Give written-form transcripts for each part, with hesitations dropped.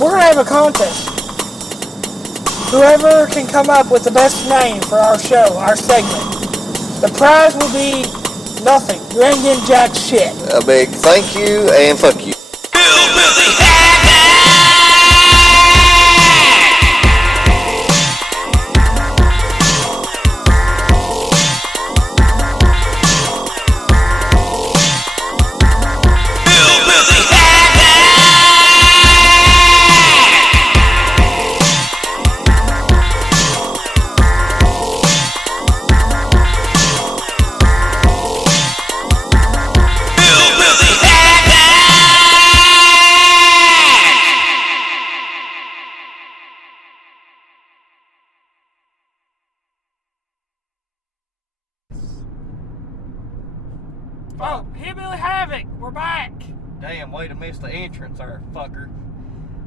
we're going to have a contest. Whoever can come up with the best name for our show, our segment, the prize will be nothing. You ain't getting jack shit. A big thank you and fuck you. Oh, Hillbilly Havoc, we're back. Damn, way to miss the entrance there, fucker.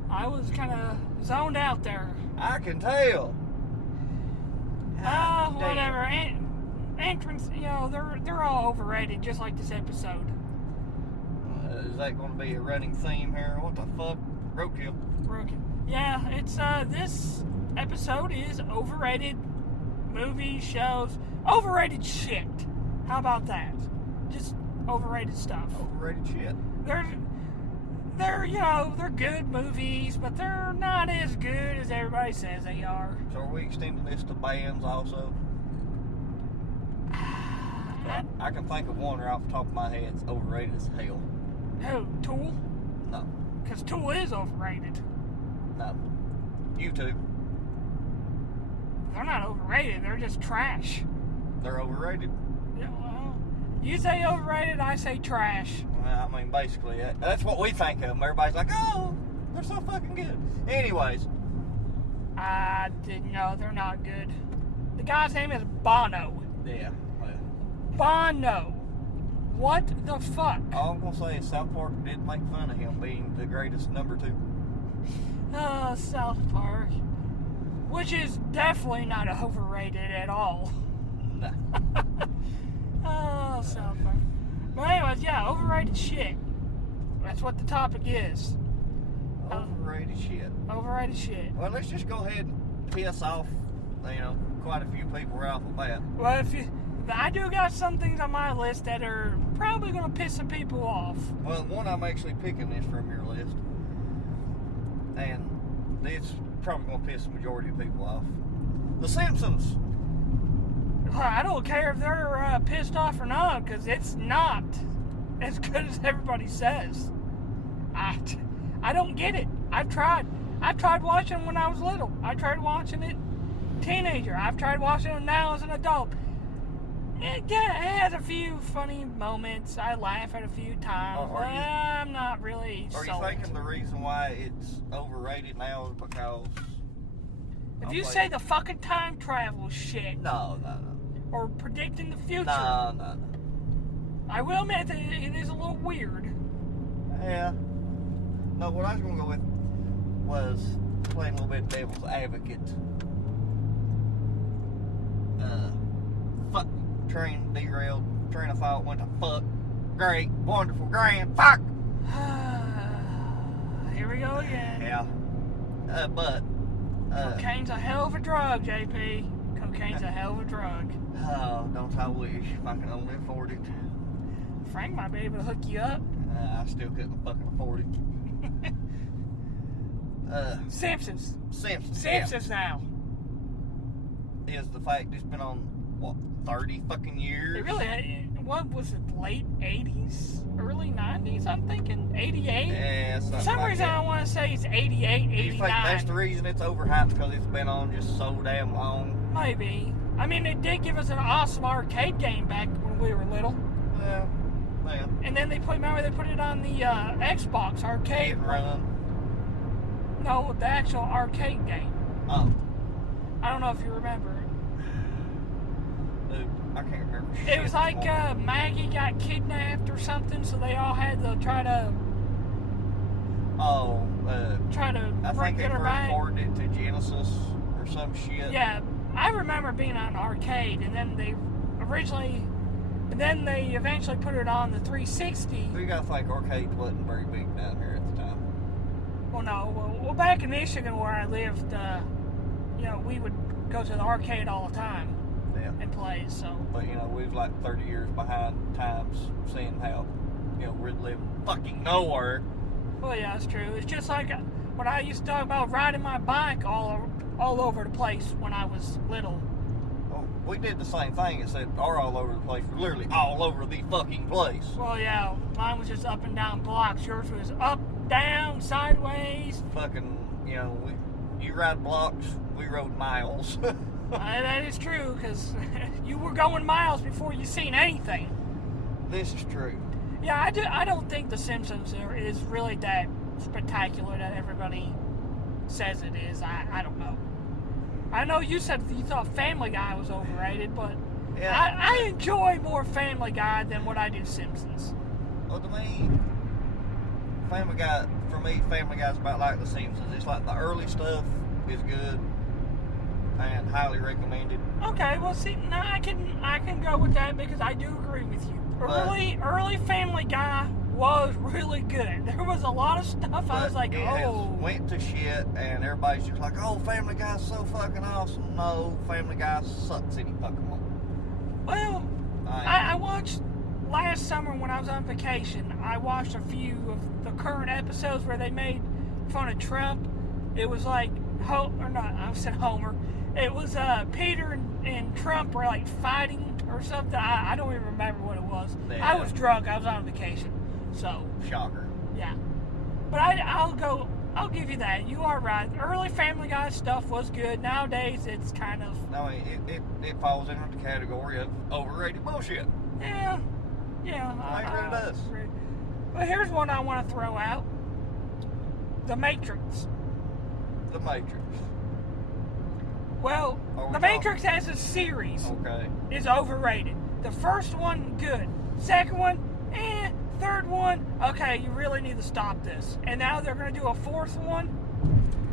I was kind of zoned out there. I can tell. God damn. Whatever. Entrance, you know, they're all overrated, just like this episode. Is that going to be a running theme here? What the fuck? Roadkill. Yeah, it's, this episode is overrated movies, shows, overrated shit. How about that? Just overrated stuff. Overrated shit. They're you know, they're good movies, but they're not as good as everybody says they are. So are we extending this to bands also? I can think of one right off the top of my head that's overrated as hell. Who? Tool? No. Because Tool is overrated. No. YouTube. They're not overrated, they're just trash. They're overrated. Yeah, well, you say overrated, I say trash. Well, I mean, basically, that's what we think of them. Everybody's like, oh, they're so fucking good. Anyways. I didn't know, they're not good. The guy's name is Bono. Yeah. Well. Bono. What the fuck? All I'm going to say is South Park did make fun of him being the greatest number 2. Oh, South Park. Which is definitely not overrated at all. Nah. Oh, South Park. But anyways, yeah, overrated shit. That's what the topic is. Overrated shit. Overrated shit. Well, let's just go ahead and piss off, you know, quite a few people right off the bat. Well, I do got some things on my list that are probably going to piss some people off. Well, one, I'm actually picking this from your list. And it's probably going to piss the majority of people off. The Simpsons. Well, I don't care if they're pissed off or not, because it's not as good as everybody says. I don't get it. I've tried watching it when I was little. I tried watching it teenager. I've tried watching it now as an adult. It has a few funny moments. I laugh at a few times. I'm not really sold. Are you thinking the reason why it's overrated now is because... If you say the fucking time travel shit... No. Or predicting the future... No. I will admit that it is a little weird. Yeah. No, what I was going to go with was playing a little bit of devil's advocate. Fuck. Train derailed. Train of thought went to fuck. Great. Wonderful. Grand. Fuck. Here we go again. Yeah. But... Cocaine's a hell of a drug, JP. Cocaine's a hell of a drug. Oh, don't I wish if I could only afford it. Frank might be able to hook you up. I still couldn't fucking afford it. Simpsons now. Is the fact it's been on, what, 30 fucking years? It really, what was it, late 80s? Early 90s, I'm thinking? 88? Yeah, For some reason, I want to say it's 88, 89. You think that's the reason it's overhyped, because it's been on just so damn long? Maybe. I mean, it did give us an awesome arcade game back when we were little. Yeah. And then they put it on the Xbox arcade. Hit and Run. No, the actual arcade game. Oh. I don't know if you remember it. Dude, I can't remember shit. It was like Maggie got kidnapped or something, so they all had to try to I think they get her back. ported it to Genesis or some shit. Yeah, I remember being on arcade, and then they eventually put it on the 360. You gotta think arcades wasn't very big down here at the time. Well, no. Well, back in Michigan where I lived, we would go to the arcade all the time and play. So. But we was like 30 years behind times, seeing how we're living fucking nowhere. Well, yeah, that's true. It's just like when I used to talk about riding my bike all over the place when I was little. Well, we did the same thing, except our all over the place was literally all over the fucking place. Well, yeah, mine was just up and down blocks. Yours was up, down, sideways. Fucking, you ride blocks, we rode miles. That is true, because you were going miles before you seen anything. This is true. Yeah, I don't think The Simpsons is really that spectacular that everybody says it is. I don't know. I know you said you thought Family Guy was overrated, but yeah. I enjoy more Family Guy than what I do Simpsons. Well, to me, Family Guy's about like The Simpsons. It's like the early stuff is good and highly recommended. Okay, well, see, now I can go with that because I do agree with you. Early Family Guy was really good. There was a lot of stuff I was like, it went to shit, and everybody's just like, oh, Family Guy's so fucking awesome. No, Family Guy sucks any fucking more. Well, I watched last summer when I was on vacation. I watched a few of the current episodes where they made fun of Trump. It was like I said Homer. It was Peter and Trump were like fighting or something. I don't even remember what it was. Yeah. I was drunk. I was on vacation. So. Shocker. Yeah. But I'll give you that. You are right. Early Family Guy stuff was good. Nowadays, it's kind of. No, it falls into the category of overrated bullshit. Yeah. Yeah. It really does. But here's one I want to throw out. The Matrix. The Matrix. Well, The Matrix as a series is overrated. The first one, good. Second one, Third one, okay, you really need to stop this. And now they're going to do a fourth one?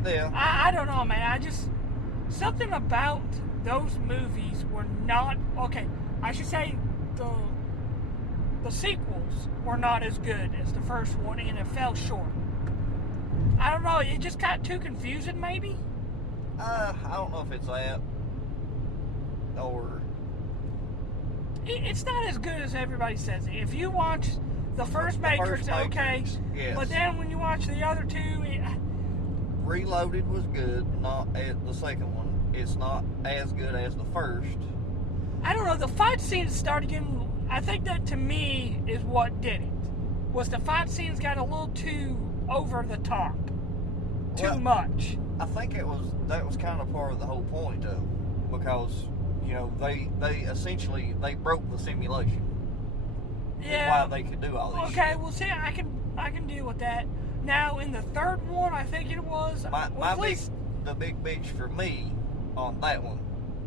Yeah. I don't know, man. Something about those movies were not, okay, I should say the sequels were not as good as the first one, and it fell short. I don't know, it just got too confusing, maybe? I don't know if it's that, or... It's not as good as everybody says it. If you watch the first Matrix, okay, yes. But then when you watch the other two... Reloaded was good, not the second one. It's not as good as the first. I don't know, the fight scenes started getting... I think that, to me, is what did it. Was the fight scenes got a little too over the top. Too much. I think that was kind of part of the whole point, though, because they essentially broke the simulation. Yeah. Why they could do all this. Okay, shit. well, see, I can deal with that. Now in the third one, I think it was. The big bitch for me on that one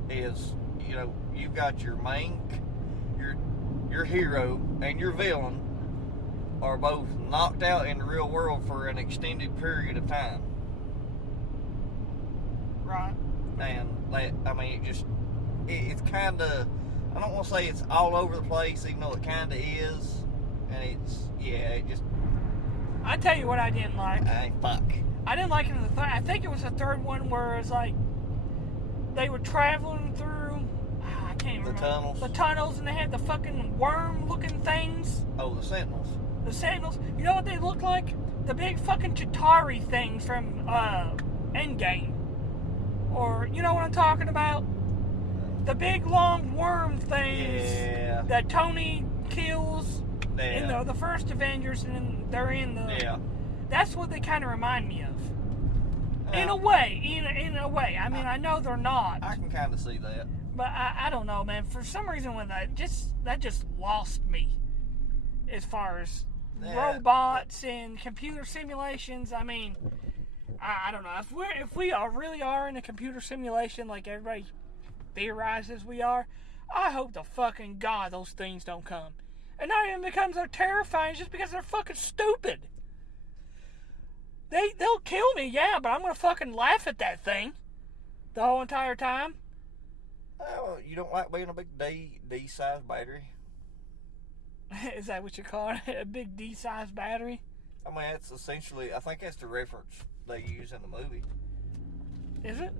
is you've got your your hero and your villain are both knocked out in the real world for an extended period of time. Right. And it's kind of, I don't want to say it's all over the place, even though it kind of is. And it just. I tell you what I didn't like. Fuck. I didn't like it in the third. I think it was the third one where it's like they were traveling through. I can't remember. The tunnels, and they had the fucking worm-looking things. Oh, the Sentinels. The Sentinels. You know what they look like? The big fucking Chitauri things from Endgame. Or, you know what I'm talking about? The big long worm things that Tony kills in the first Avengers, and they're in the... Yeah. That's what they kind of remind me of. In a way. In a way. I mean, I know they're not. I can kind of see that. But I don't know, man. For some reason, when that just lost me. As far as robots and computer simulations, I mean... I don't know. If we really are in a computer simulation like everybody theorizes we are, I hope to fucking God those things don't come. And not even because they're terrifying, just because they're fucking stupid. They'll kill me, yeah, but I'm gonna fucking laugh at that thing the whole entire time. Oh, you don't like being a big D-sized battery? Is that what you call it? A big D-sized battery? I mean, that's essentially, I think that's the reference they use in the movie. Is it?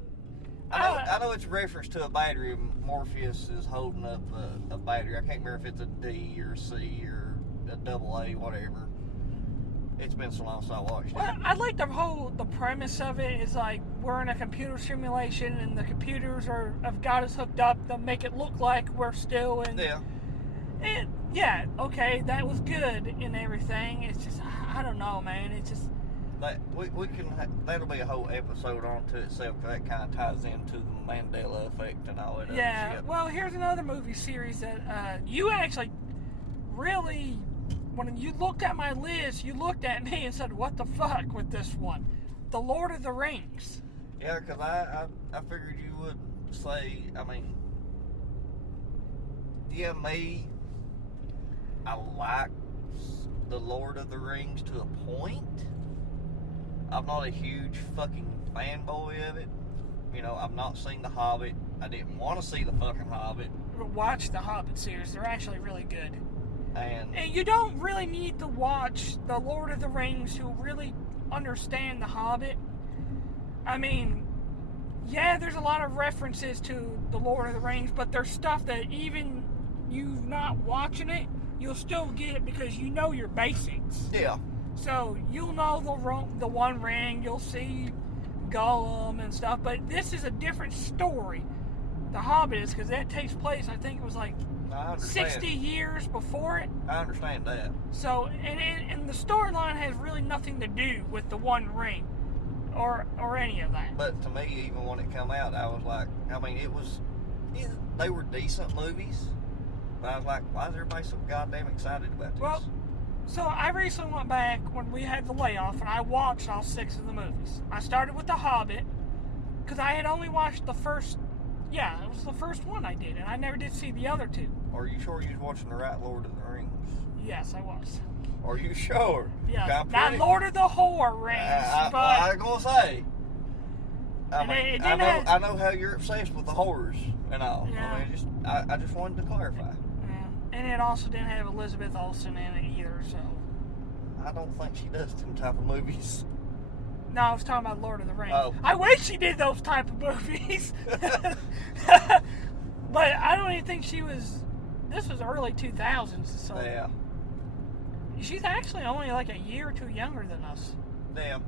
I know it's a reference to a battery. Morpheus is holding up a battery. I can't remember if it's a D or a C or a double A, whatever. It's been so long since I watched it. Well, I like the premise of it is like we're in a computer simulation and the computers have got us hooked up to make it look like we're still in. Yeah. And yeah, okay, that was good and everything. It's just, I don't know, man. It's just. We can, that'll be a whole episode onto itself because that kind of ties into the Mandela effect and all that. Yeah, other shit. well, here's another movie series that you actually really, when you looked at my list, you looked at me and said, what the fuck with this one? The Lord of the Rings. Yeah, because I figured you would say, I mean, yeah, me, I like the Lord of the Rings to a point. I'm not a huge fucking fanboy of it. You know, I've not seen The Hobbit. I didn't want to see the fucking Hobbit. Watch the Hobbit series. They're actually really good. And you don't really need to watch the Lord of the Rings to really understand the Hobbit. I mean, yeah, there's a lot of references to the Lord of the Rings, but there's stuff that even you not watching it, you'll still get it because you know your basics. yeah. So you'll know the One Ring, you'll see Gollum and stuff, but this is a different story. The Hobbit is, because that takes place, I think it was like 60 years before it. I understand that. So, and the storyline has really nothing to do with the One Ring or any of that. But to me, even when it came out, I was like, I mean, they were decent movies, but I was like, why is everybody so goddamn excited about this? Well, so I recently went back when we had the layoff, and I watched all 6 of the movies. I started with The Hobbit, because I had only watched the first, it was the first one I did, and I never did see the other 2. Are you sure you was watching the right Lord of the Rings? Yes, I was. Are you sure? Yeah, not Lord of the Whore Rings, but... I was going to say. I know how you're obsessed with the horrors and all. Yeah. I mean, I just wanted to clarify. And it also didn't have Elizabeth Olsen in it either, so... I don't think she does them type of movies. No, I was talking about Lord of the Rings. Oh. I wish she did those type of movies. But I don't even think she was... This was early 2000s, so... Yeah. She's actually only like a year or 2 younger than us. Damn.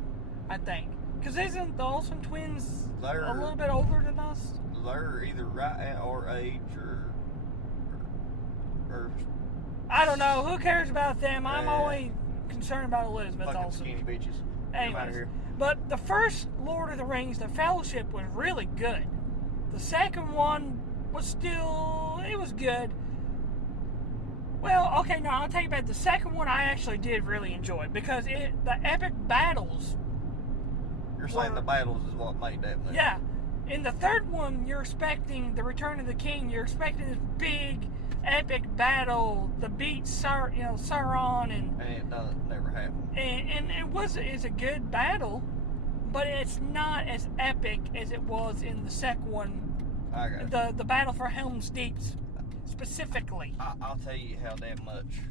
I think. Because isn't the Olsen twins They're a little bit older than us? They're either right at our age or I don't know. Who cares about them? I'm only concerned about Elizabeth fucking Olsen. skinny bitches. Anyways, Get out of here. but the first Lord of the Rings, The Fellowship, was really good. The second one was still, it was good. Well, okay, no, I'll take it back. The second one I actually did really enjoy because the epic battles. You're saying the battles is what made that movie? Yeah. In the third one, you're expecting the Return of the King. You're expecting this big, epic battle to beat Sauron, and it never happened. And it's a good battle, but it's not as epic as it was in the second one. I got you. The battle for Helm's Deep specifically. I'll tell you how damn much,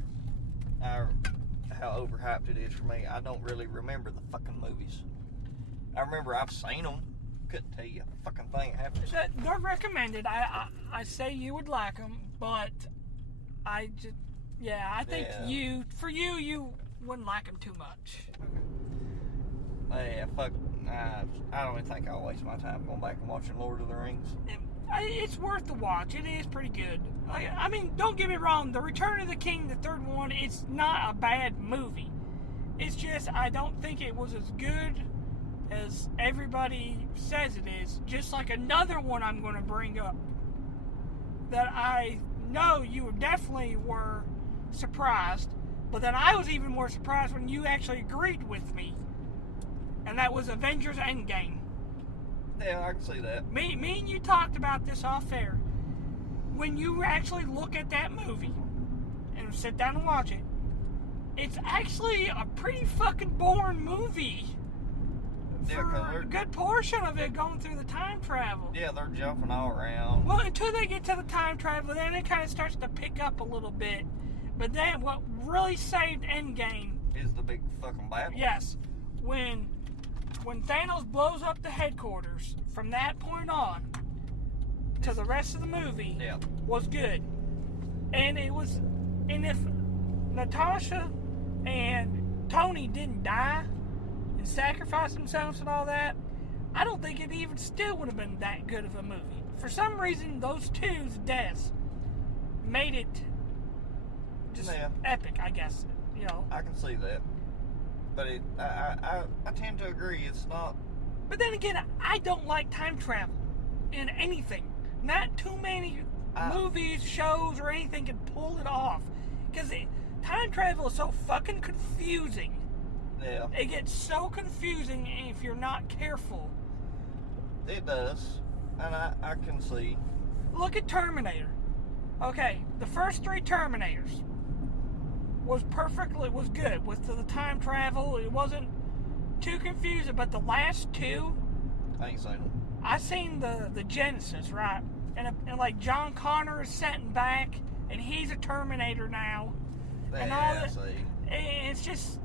how overhyped it is for me. I don't really remember the fucking movies. I remember I've seen them. Couldn't tell you a fucking thing happens. They're recommended. I say you would like them, but I think you wouldn't like them too much. Yeah, fuck. I don't even think I'll waste my time going back and watching Lord of the Rings. It's worth the watch. It is pretty good. I mean, don't get me wrong. The Return of the King, the third one, it's not a bad movie. It's just I don't think it was as good as everybody says it is. Just like another one I'm going to bring up that I know you definitely were surprised, but then I was even more surprised when you actually agreed with me, and that was Avengers Endgame. Yeah, I can see that. Me and you talked about this off air. When you actually look at that movie and sit down and watch it, it's actually a pretty fucking boring movie. Yeah, for a good portion of it going through the time travel. Yeah, they're jumping all around. Well, until they get to the time travel, then it kind of starts to pick up a little bit. But then what really saved Endgame is the big fucking battle. Yes. When Thanos blows up the headquarters, from that point on to the rest of the movie was good. And if Natasha and Tony didn't die and sacrifice themselves and all that, I don't think it even still would have been that good of a movie. For some reason, those two's deaths made it just epic, I guess. You know. I can see that. But I tend to agree, it's not... But then again, I don't like time travel in anything. Not too many movies, shows, or anything can pull it off. Because time travel is so fucking confusing. Yeah. It gets so confusing if you're not careful. It does. And I can see. Look at Terminator. Okay, the first 3 Terminators was good with the time travel. It wasn't too confusing, but the last 2, I ain't seen them. I seen the Genesis, right? And like John Connor is sent back, and he's a Terminator now, and all that. It's just,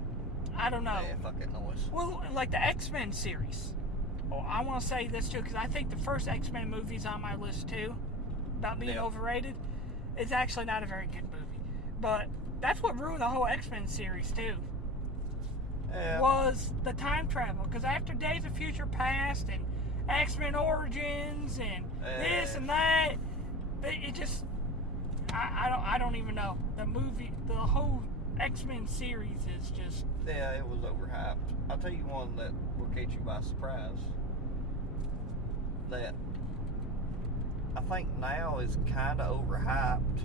I don't know. Yeah, fucking noise. Well, like the X-Men series. Oh, I want to say this too, because I think the first X-Men movie's on my list too, about being overrated. It's actually not a very good movie, but that's what ruined the whole X-Men series too. Yeah. Was the time travel, because after Days of Future Past and X-Men Origins and this and that, it just, I don't even know. The whole X-Men series is just... Yeah, it was overhyped. I'll tell you one that will catch you by surprise. That I think now is kind of overhyped.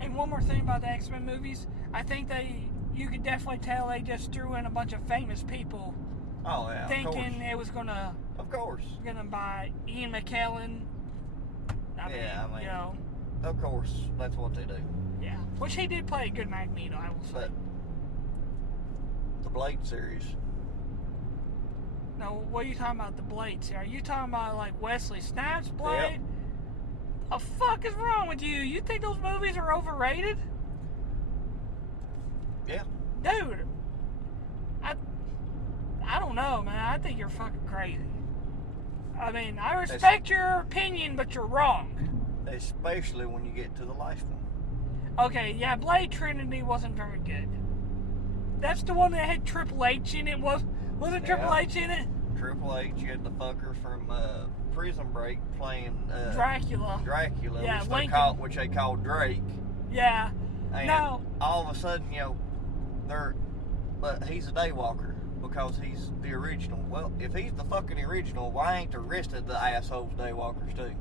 And one more thing about the X-Men movies, I think you could definitely tell they just threw in a bunch of famous people. Oh yeah, thinking it was gonna buy Ian McKellen. I mean, you know. Of course, that's what they do. Yeah, which he did play a good Magneto, I will say. But the Blade series. No, what are you talking about? The Blade series? Are you talking about like Wesley Snipes' Blade? Yep. The fuck is wrong with you? You think those movies are overrated? Yeah. Dude, I don't know, man. I think you're fucking crazy. I mean, I respect your opinion, but you're wrong. Especially when you get to the last one. Okay, yeah, Blade Trinity wasn't very good. That's the one that had Triple H in it. Wasn't Triple H in it? Triple H, you had the fucker from Prison Break playing Dracula. Yeah, which they called Drake. Yeah. And all of a sudden, but he's a daywalker because he's the original. Well, if he's the fucking original, why ain't the rest of the assholes daywalkers too?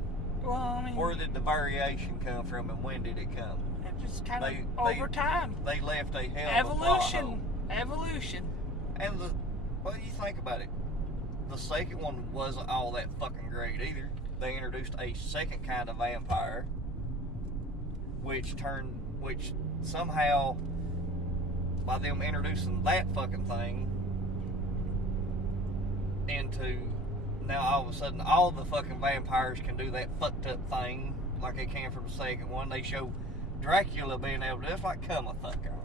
Well, I mean, where did the variation come from, and when did it come? It just kind of over time. They left a hell of a plot hole. Evolution. And well, you think about it. The second one wasn't all that fucking great either. They introduced a second kind of vampire, which somehow, by them introducing that fucking thing into, now all of a sudden all the fucking vampires can do that fucked up thing like they can from the second one. They show Dracula being able to do it. It's like, come a fuck on.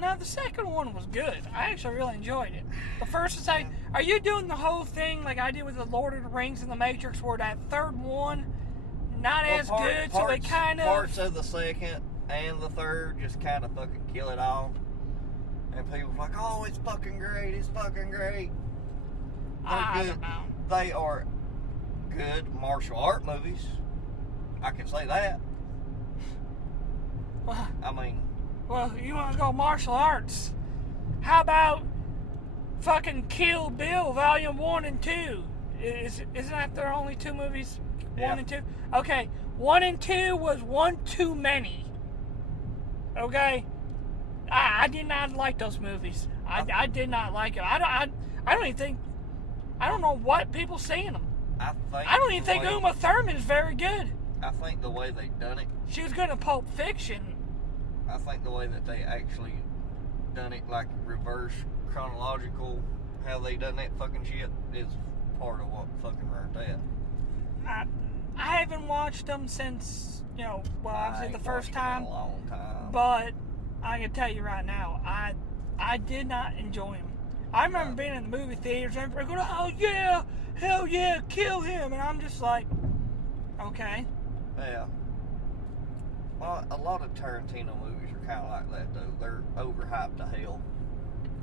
Now, the second one was good. I actually really enjoyed it. The first and second, are you doing the whole thing like I did with the Lord of the Rings and the Matrix, where that third one not as good, so they kind of... Parts of the second and the third just kind of fucking kill it all. And people's like, oh, it's fucking great, it's fucking great. I don't know. They are good martial art movies. I can say that. I mean... Well, you want to go martial arts? How about fucking Kill Bill Volume 1 and 2? Isn't that their only 2 movies? Yeah. 1 and 2? Okay, 1 and 2 was one too many. Okay? I did not like those movies. I did not like it. I don't even think... I don't know what people see in them. I don't even think Uma Thurman is very good. I think the way they done it... She was good in Pulp Fiction. I think the way that they actually done it, like reverse chronological, how they done that fucking shit, is part of what fucking ruined that. I haven't watched them since, obviously the first time. In a long time. But I can tell you right now, I did not enjoy him. I remember being in the movie theaters and everybody going, "Oh yeah, hell yeah, kill him," and I'm just like, okay. Yeah. Well, a lot of Tarantino movies are kind of like that, though. They're overhyped to hell.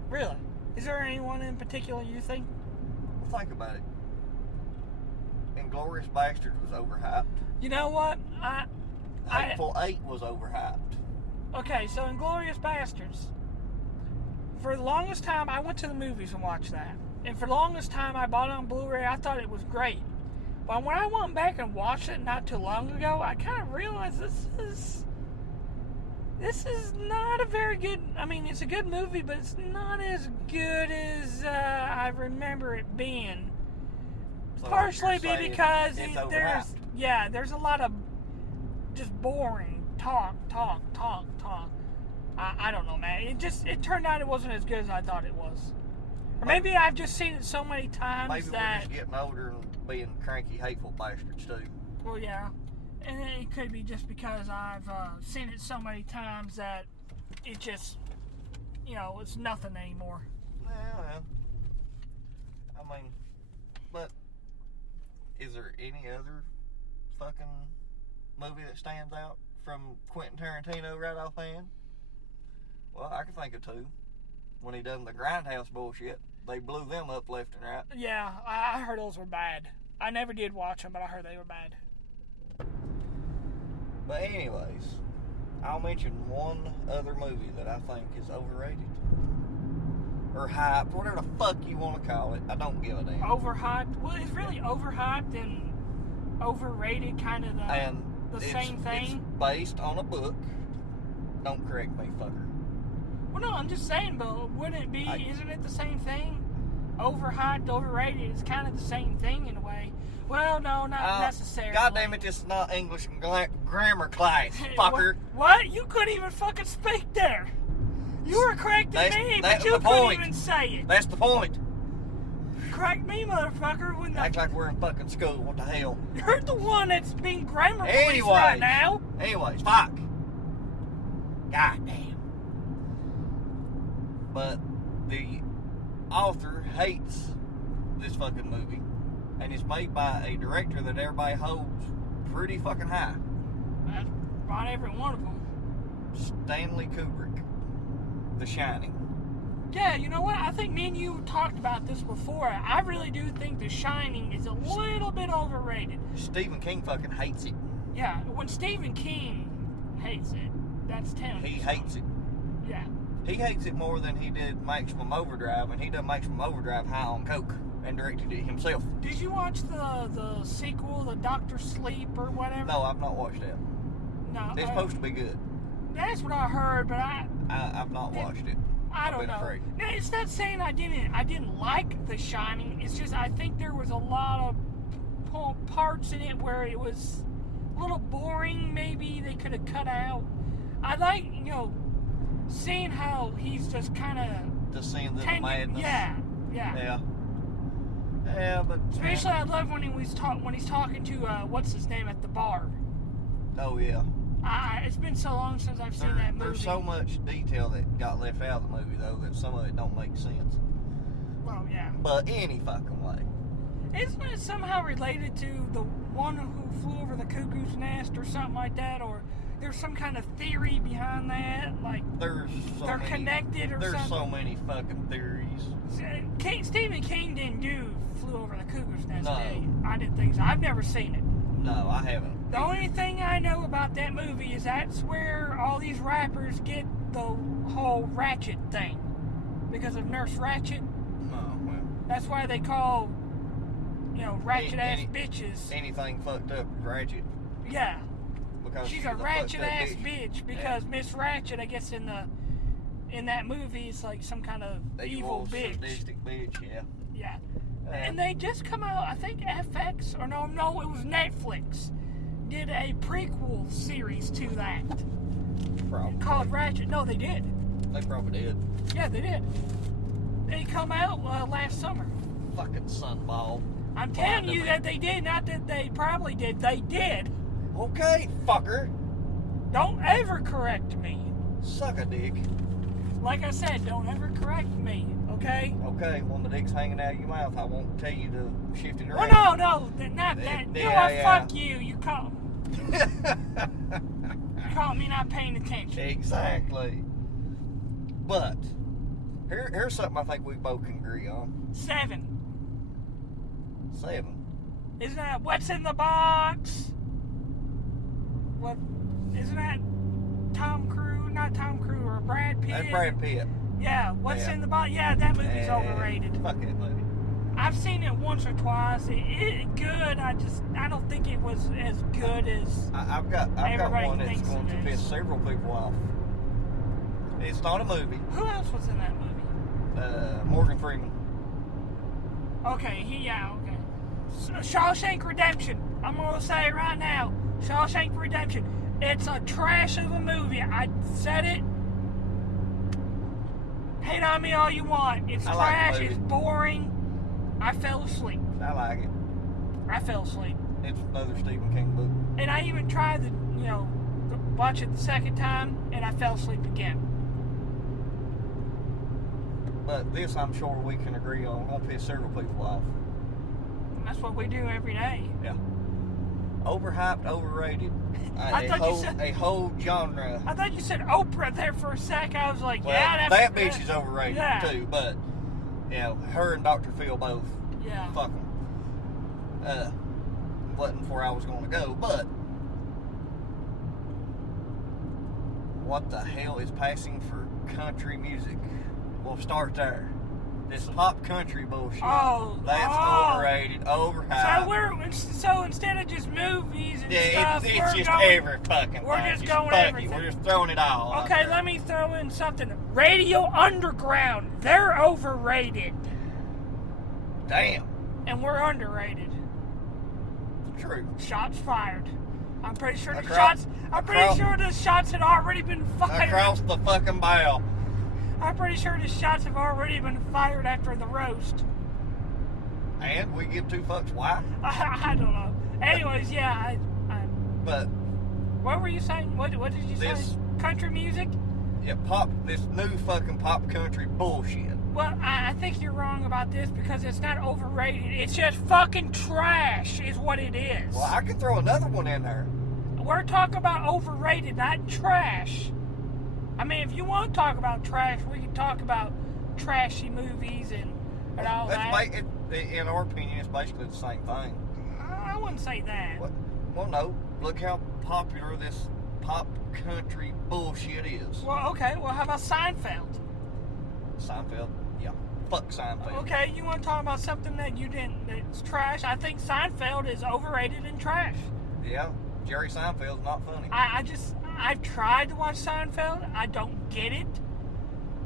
Really? Is there anyone in particular you think? Well, think about it. Inglourious Basterds was overhyped. You know what? Hateful Eight was overhyped. Okay, so Inglourious Basterds. For the longest time, I went to the movies and watched that. And for the longest time, I bought it on Blu-ray. I thought it was great. But when I went back and watched it not too long ago, I kind of realized this is not a very good... I mean, it's a good movie, but it's not as good as I remember it being. So Partially you're saying because it's there's a lot of just boring talk. I don't know, man. It turned out it wasn't as good as I thought it was. Or maybe I've just seen it so many times maybe that... we're just getting older and being cranky, hateful bastards, too. Well, yeah. And it could be just because I've seen it so many times that it just, it's nothing anymore. Yeah. I mean, but is there any other fucking movie that stands out from Quentin Tarantino right offhand? Well, I can think of two. When he done the Grindhouse bullshit, they blew them up left and right. Yeah, I heard those were bad. I never did watch them, but I heard they were bad. But anyways, I'll mention one other movie that I think is overrated. Or hyped, whatever the fuck you want to call it. I don't give a damn. Overhyped? Well, it's really overhyped and overrated, kind of the same thing. It's based on a book. Don't correct me, fucker. Well, no, I'm just saying, but wouldn't it be, isn't it the same thing? Overhyped, overrated is kind of the same thing in a way. Well, no, not necessarily. God damn it, this is not English and grammar class, fucker. What? You couldn't even fucking speak there. You were correcting me, but you couldn't even say it. That's the point. Correct me, motherfucker. Act like we're in fucking school. What the hell? You're the one that's being grammar police right now. Anyways, fuck. God damn. But the author hates this fucking movie. And it's made by a director that everybody holds pretty fucking high. That's about every one of them. Stanley Kubrick. The Shining. Yeah, you know what? I think me and you talked about this before. I really do think The Shining is a little bit overrated. Stephen King fucking hates it. Yeah, when Stephen King hates it, that's telling He hates it. Yeah. He hates it more than he did Maximum Overdrive, and he done Maximum Overdrive high on coke and directed it himself. Did you watch the sequel, the Dr. Sleep or whatever? No, I've not watched that. No. It's supposed to be good. That's what I heard, but I've not watched it. I don't know. Afraid. Now, it's not saying I didn't like The Shining. It's just I think there was a lot of parts in it where it was a little boring. Maybe they could have cut out. I like, seeing how he's just kind of just seeing the madness. Yeah. Yeah, but especially I love when he's talking to what's his name at the bar. Oh yeah. It's been so long since I've seen that movie. There's so much detail that got left out of the movie, though, that some of it don't make sense. Well, yeah. But any fucking way. Isn't it somehow related to the one who flew over the cuckoo's nest or something like that? Or there's some kind of theory behind that? Like, they're connected or something? There's so many fucking theories. Stephen King didn't do Flew Over the Cuckoo's Nest, No. did he? I didn't think so. I've never seen it. No, I haven't. The only thing I know about that movie is that's where all these rappers get the whole Ratchet thing. Because of Nurse Ratchet. Oh, well. That's why they call, ratchet-ass bitches. Anything fucked up is Ratchet. Yeah. Because she's a ratchet-ass bitch. Because Miss Ratchet, I guess in that movie, is like some kind of evil bitch. Sadistic bitch, yeah. Yeah. And they just come out, I think FX, or no, it was Netflix, did a prequel series to that. Probably. Called Ratchet. No, they did. They probably did. Yeah, they did. They come out last summer. Fucking sunball. I'm telling you that they did, not that they probably did. They did. Okay, fucker. Don't ever correct me. Suck a dick. like I said, don't ever correct me, okay? Okay, when the dick's hanging out of your mouth, I won't tell you to shift it around. Well, no, not that. You know what? Fuck you. You caught me not paying attention. Exactly. But here's something I think we both can agree on. 7. 7. Isn't that What's in the Box? What? Isn't that Tom Cruise? Not Tom Cruise or Brad Pitt? That's Brad Pitt. Yeah. What's in the Box? Yeah, that movie's overrated. Fuck that movie. I've seen it once or twice. It good. I don't think it was as good as I've got everybody one that's thinks going to it piss is. several people off. It's not a movie. Who else was in that movie? Morgan Freeman. Okay, okay. Shawshank Redemption. I'm gonna say it right now. Shawshank Redemption. It's a trash of a movie. I said it. Hate on me all you want. It's trash. It's boring. I fell asleep. I like it. I fell asleep. It's another Stephen King book. And I even tried to, watch it the second time, and I fell asleep again. But this, I'm sure we can agree on. Won't piss several people off. And that's what we do every day. Yeah. Overhyped, overrated. A whole genre. I thought you said Oprah there for a sec. I was like, Well, yeah, that bitch is overrated yeah. too. But her and Dr. Phil both. Yeah. Fuck them. Wasn't where I was going to go, but what the hell is passing for country music? We'll start there. This pop country bullshit. That's overrated, overhyped. So instead of just movies and stuff, it's just every fucking we're thing. just going everything. We're just throwing it all. Okay, let me throw in something. Radio Underground, they're overrated. Damn. And we're underrated. True. Shots fired. I'm pretty sure the shots had already been fired. Across the fucking bow. I'm pretty sure the shots have already been fired after the roast. And we give 2 fucks why? I don't know. Anyways, yeah. But what were you saying? What did you say? Country music? Yeah, this new fucking pop country bullshit. Well, I think you're wrong about this because it's not overrated. It's just fucking trash is what it is. Well, I could throw another one in there. We're talking about overrated, not trash. I mean, if you want to talk about trash, we can talk about trashy movies and all that. In our opinion, it's basically the same thing. I wouldn't say that. Well, no. Look how popular this pop country bullshit is. Well, okay. Well, how about Seinfeld? Seinfeld? Yeah. Fuck Seinfeld. Okay, you want to talk about something that's trash? I think Seinfeld is overrated and trash. Yeah. Jerry Seinfeld's not funny. I've tried to watch Seinfeld. I don't get it.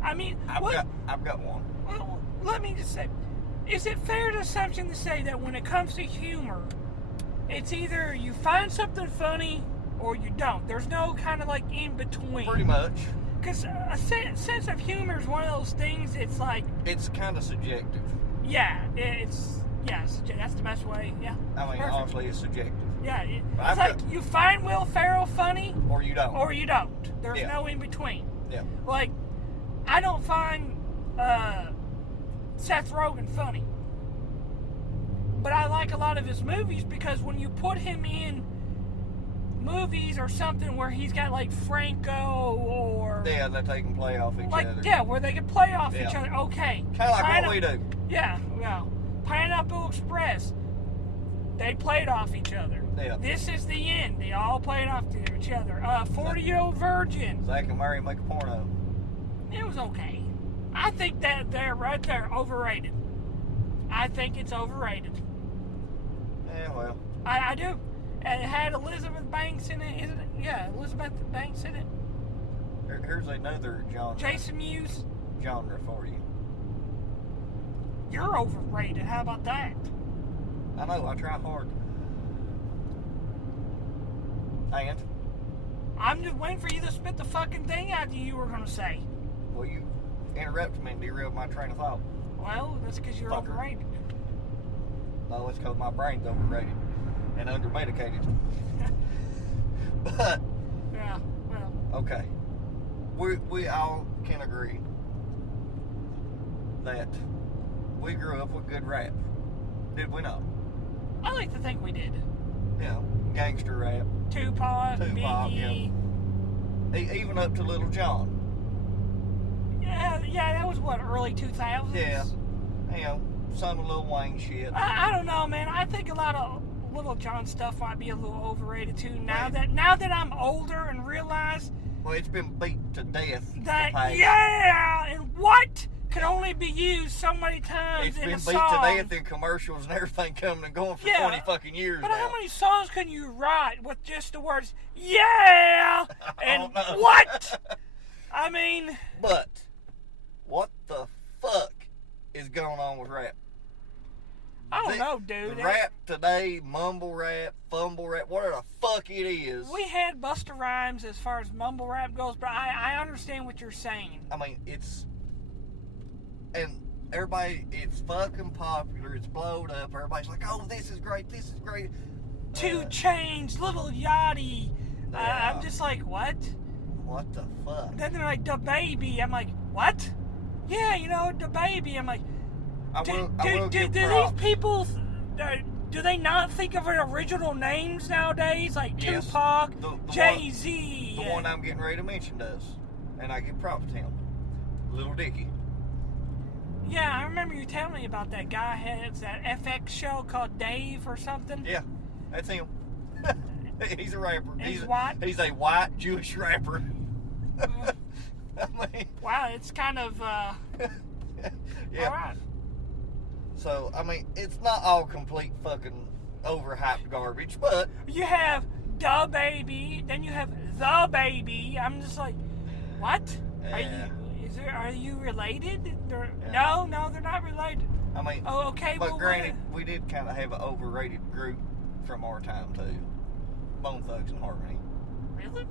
I mean, I've got one. Well, let me just say, is it fair to assumption to say that when it comes to humor, it's either you find something funny or you don't? There's no kind of like in between. Pretty much. Because a sense of humor is one of those things. It's like it's kind of subjective. Yeah, that's the best way. Yeah. I mean, perfect. honestly, it's subjective. Yeah, it's like you find Will Ferrell funny, or you don't. Or you don't. There's no in between. Yeah. Like, I don't find Seth Rogen funny, but I like a lot of his movies because when you put him in movies or something where he's got like Franco or that they can play off each other. Yeah, where they can play off each other. Okay. Kind of like what we do. Yeah. Well, Pineapple Express. They played off each other. Yeah. This is the end. They all played off each other. 40-Year-Old Virgin. Zack and Mary make a porno. It was okay. I think that they're right there overrated. I think it's overrated. Yeah, well. I do. And it had Elizabeth Banks in it, isn't it? Yeah, Elizabeth Banks in it. Here's another genre. Jason Mewes. Genre for you. You're overrated. How about that? I know, I try hard. And? I'm just waiting for you to spit the fucking thing out that you were going to say. Well, you interrupted me and derailed my train of thought. Well, that's because you're overrated. No, it's because my brain's overrated and undermedicated. But. Yeah, well. Okay. we all can agree that we grew up with good rap. Did we not? I like to think we did. You know, gangster rap. Tupac, Biggie. Yeah. Even up to Little John. Yeah, that was what, early 2000s? Yeah. You know, some of Lil Wayne shit. I don't know, man. I think a lot of Little John stuff might be a little overrated too. Now that I'm older and realize. Well, it's been beat to death. And what can only be used so many times in a song. It's been beat to death in commercials and everything coming and going for 20 fucking years But now. how many songs can you write with just the words, yeah, and what? I mean. But, what the fuck is going on with rap? I don't know, dude. Rap today, mumble rap, fumble rap, whatever the fuck it is. We had Busta Rhymes as far as mumble rap goes, but I understand what you're saying. I mean, and everybody, it's fucking popular, it's blowed up, everybody's like, oh, this is great. 2 Chainz, Little Yachty. Yeah. I'm just like, what? What the fuck? Then they're like, Da Baby. I'm like, what? Yeah, you know, Da Baby. I'm like, do these people, do they not think of original names nowadays? Like yes. Tupac, the Jay-Z. The one I'm getting ready to mention does. And I give props to him. Little Dicky. Yeah, I remember you telling me about that guy had that FX show called Dave or something. Yeah, that's him. He's a rapper. He's white? He's a white Jewish rapper. I mean, wow, it's kind of, yeah. All right. So, I mean, it's not all complete fucking overhyped garbage, but... You have Da Baby, then you have The Baby. I'm just like, what? Yeah. Are you related? No, they're not related. I mean, okay. But granted, we did kind of have an overrated group from our time too. Bone Thugs and Harmony. Really?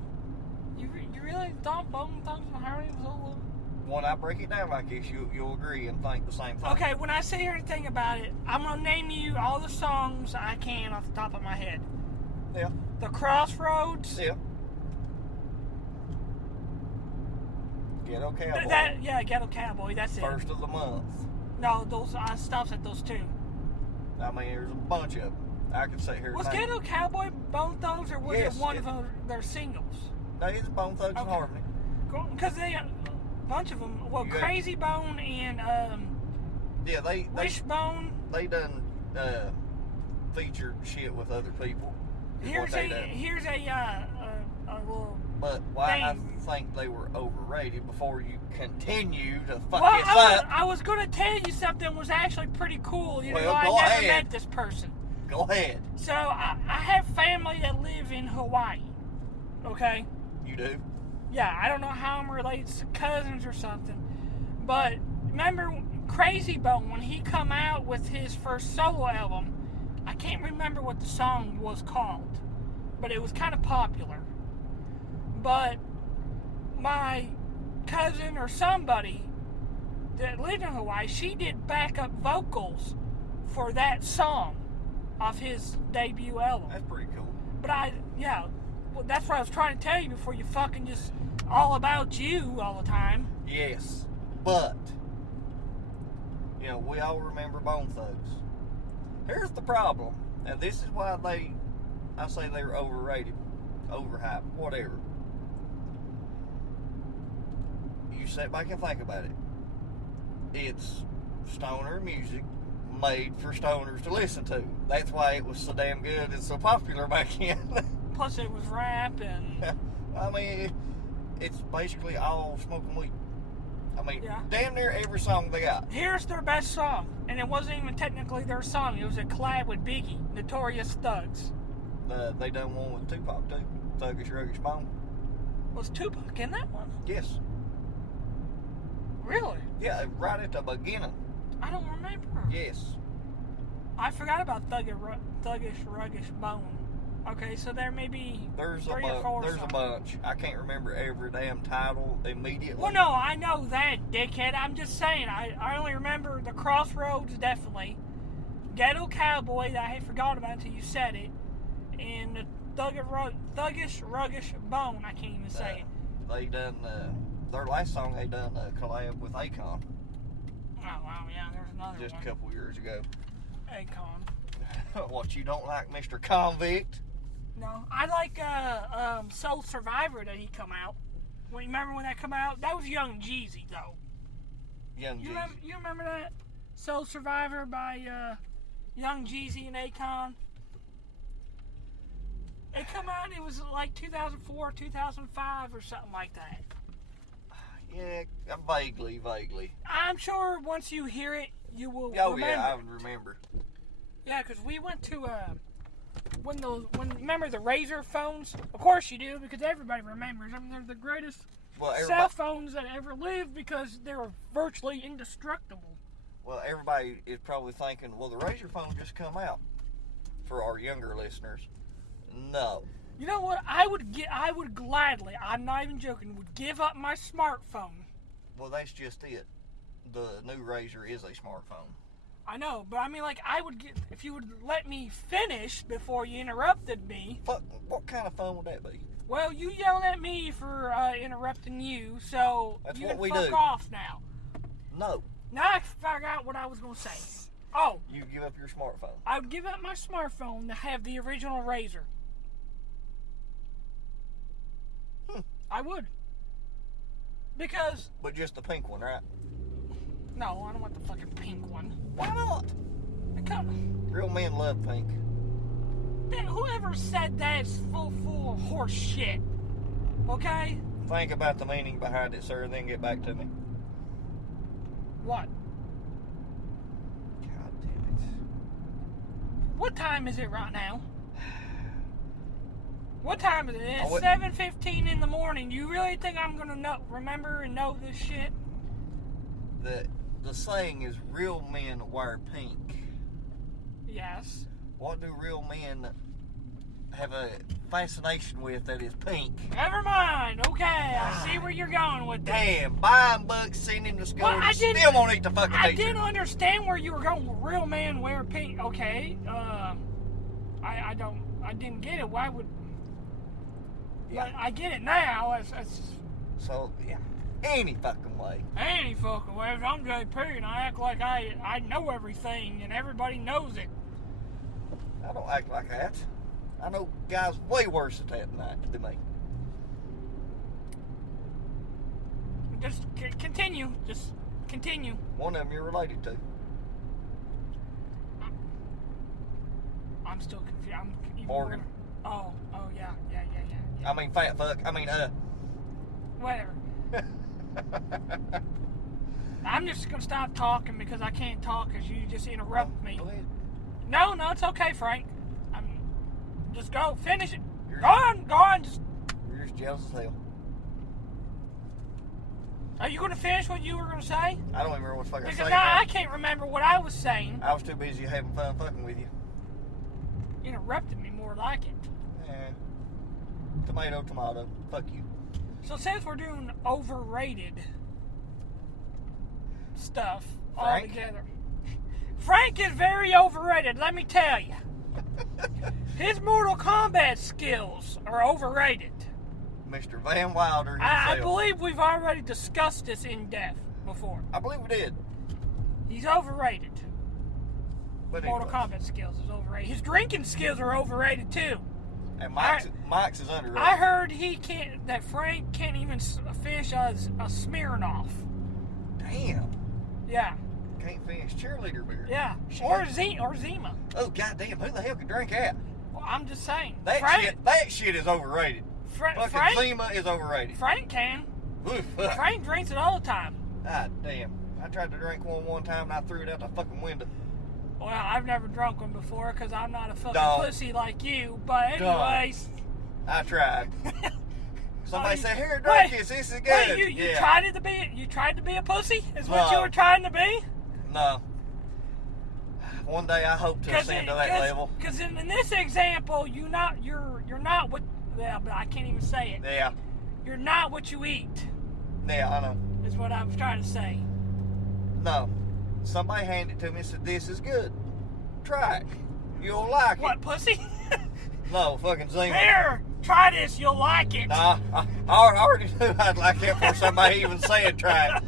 You really thought Bone Thugs and Harmony was all over? When I break it down like this, you'll agree and think the same thing. Okay, when I sit here and think about it, I'm gonna name you all the songs I can off the top of my head. Yeah. The Crossroads. Yeah. Ghetto Cowboy. Ghetto Cowboy. That's it. First of the month. No, those stops at those 2. I mean, there's a bunch of them. I could sit here. Was Ghetto Cowboy Bone Thugs, or was it one of their singles? No, it's Bone Thugs and Harmony. Because they a bunch of them. Well, Crazy Bone and yeah, they Wishbone. They done featured shit with other people. Here's a little. But why I think they were overrated before you continue to fuck this up. I was going to tell you something was actually pretty cool. I never met this person. Go ahead. So I have family that live in Hawaii. Okay. You do? Yeah, I don't know how I'm related to cousins or something, but remember Crazy Bone when he come out with his first solo album? I can't remember what the song was called, but it was kind of popular. But my cousin or somebody that lived in Hawaii, she did backup vocals for that song off his debut album. That's pretty cool. But well, that's what I was trying to tell you before you fucking just all about you all the time. Yes, but we all remember Bone Thugs. Here's the problem, and this is why I say they were overrated, overhyped, whatever. You sit back and think about it. It's stoner music made for stoners to listen to. That's why it was so damn good and so popular back then. Plus it was rap and... I mean, it's basically all smoking weed. I mean, yeah. Damn near every song they got. Here's their best song, and it wasn't even technically their song. It was a collab with Biggie, Notorious Thugs. They done one with Tupac too. Thuggish Ruggish Bone. Was Tupac in that one? Yes. Really? Yeah, right at the beginning. I don't remember. Yes. I forgot about Thuggish Ruggish Bone. Okay, so there may be three or four. There's a bunch. I can't remember every damn title immediately. Well, no, I know that, dickhead. I'm just saying. I only remember the Crossroads, definitely. Ghetto Cowboy, that I had forgotten about until you said it. And the Thuggish Ruggish Bone, I can't even say it. They done their last song they done a collab with Akon Oh, wow, yeah, there's another just one. a couple years ago. Akon. What, you don't like Mr. Convict? No, I like Soul Survivor that he come out. Well, you remember when that come out? That was Young Jeezy, though. Young Jeezy. You remember that? Soul Survivor by Young Jeezy and Akon. It come out, it was like 2004, 2005 or something like that. Yeah, vaguely. I'm sure once you hear it, you will Oh remember. yeah, I would remember. Yeah, because we went to remember the Razor phones? Of course you do, because everybody remembers them. They're the greatest cell phones that ever lived because they were virtually indestructible. Well, everybody is probably thinking, well, the Razor phone just come out. For our younger listeners, no. You know what? I would gladly, I'm not even joking, would give up my smartphone. Well, that's just it. The new Razor is a smartphone. I know, but I mean, like, if you would let me finish before you interrupted me. What kind of phone would that be? Well, you yelled at me for interrupting you, so That's you what can we fuck do. off now. No. Now I can figure out what I was going to say. Oh. You give up your smartphone. I would give up my smartphone to have the original Razor. I would. Because... But just the pink one, right? No, I don't want the fucking pink one. Why not? Real men love pink. Whoever said that is full of horse shit. Okay? Think about the meaning behind it, sir, then get back to me. What? God damn it. What time is it right now? What time is it? It's Oh, 7:15 in the morning. You really think I'm gonna remember and know this shit? The saying is real men wear pink. Yes. What do real men have a fascination with that is pink? Never mind. Okay, I see where you're going with that. Damn, buying books, sending him to school, Well, I still didn't- won't eat the fucking I teacher. didn't understand where you were going with real man wear pink. Okay. I didn't get it. Why would... Yeah. I get it now. That's So, yeah, any fucking way. any fucking way. If I'm JP and I act like I know everything and everybody knows it. I don't act like that. I know guys way worse at that than me. Just continue. Just continue. One of them you're related to. I'm still confused. I'm even Morgan. more- Oh, yeah. I mean, fat fuck. Whatever. I'm just gonna stop talking because I can't talk because you just interrupt me. Go ahead. No, it's okay, Frank. Just go, finish it. You're- Go on. Just. You're just jealous as hell. Are you gonna finish what you were gonna say? I don't even remember what the fuck I Because said. now I can't remember what I was saying. I was too busy having fun fucking with you. You interrupted me more like it. Yeah. Tomato. Fuck you. So since we're doing overrated stuff Frank? all together, Frank is very overrated. Let me tell you, his Mortal Kombat skills are overrated. Mr. Van Wilder himself. I believe we've already discussed this in depth before. I believe we did. He's overrated. But Mortal anyways. Kombat skills is overrated. His drinking skills are overrated too. And Mike's is underrated. I heard that Frank can't even finish a Smirnoff. Damn. Yeah. Can't finish cheerleader beer. Yeah. Shit. Or Zima. Oh, goddamn. Who the hell can drink that? Well, I'm just saying. That shit is overrated. Fucking Frank, Zima is overrated. Frank can. Oof. Frank drinks it all the time. God damn. I tried to drink one time and I threw it out the fucking window. Well, I've never drunk one before because I'm not a fucking Don't. pussy like you. But anyways. I tried. Somebody you- said, "Here, drink wait, this. This is good." Wait, you yeah. tried to be a pussy? Is what No. you were trying to be? No. One day I hope to ascend to that level. Because in this example, you're not what. Well, but I can't even say it. Yeah. You're not what you eat. Yeah, I know. Is what I was trying to say. No. Somebody handed it to me and said, "This is good. Try it. You'll like What, it." pussy? No, fucking Zima. Here, try this. You'll like it. Nah, I already knew I'd like it before somebody even said try it.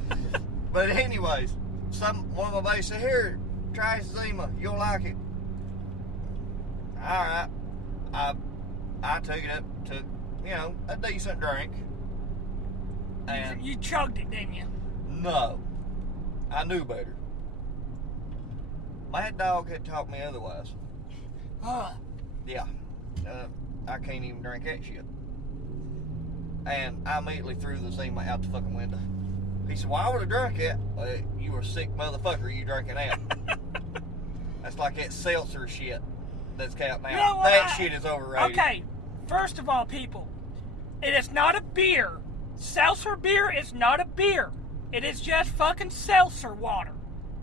But anyways, one of my buddies said, here, try Zima. You'll like it. Alright. I took it up, took, a decent drink. And You chugged it, didn't you? no. I knew better. Mad Dog had taught me otherwise. Yeah. I can't even drink that shit. And I immediately threw the Zima out the fucking window. He said, well, I would have drunk it. You were a sick motherfucker, you drinking that. That's like that seltzer shit that's out now. You know what? That shit is overrated. Okay, first of all, people, it is not a beer. Seltzer beer is not a beer. It is just fucking seltzer water.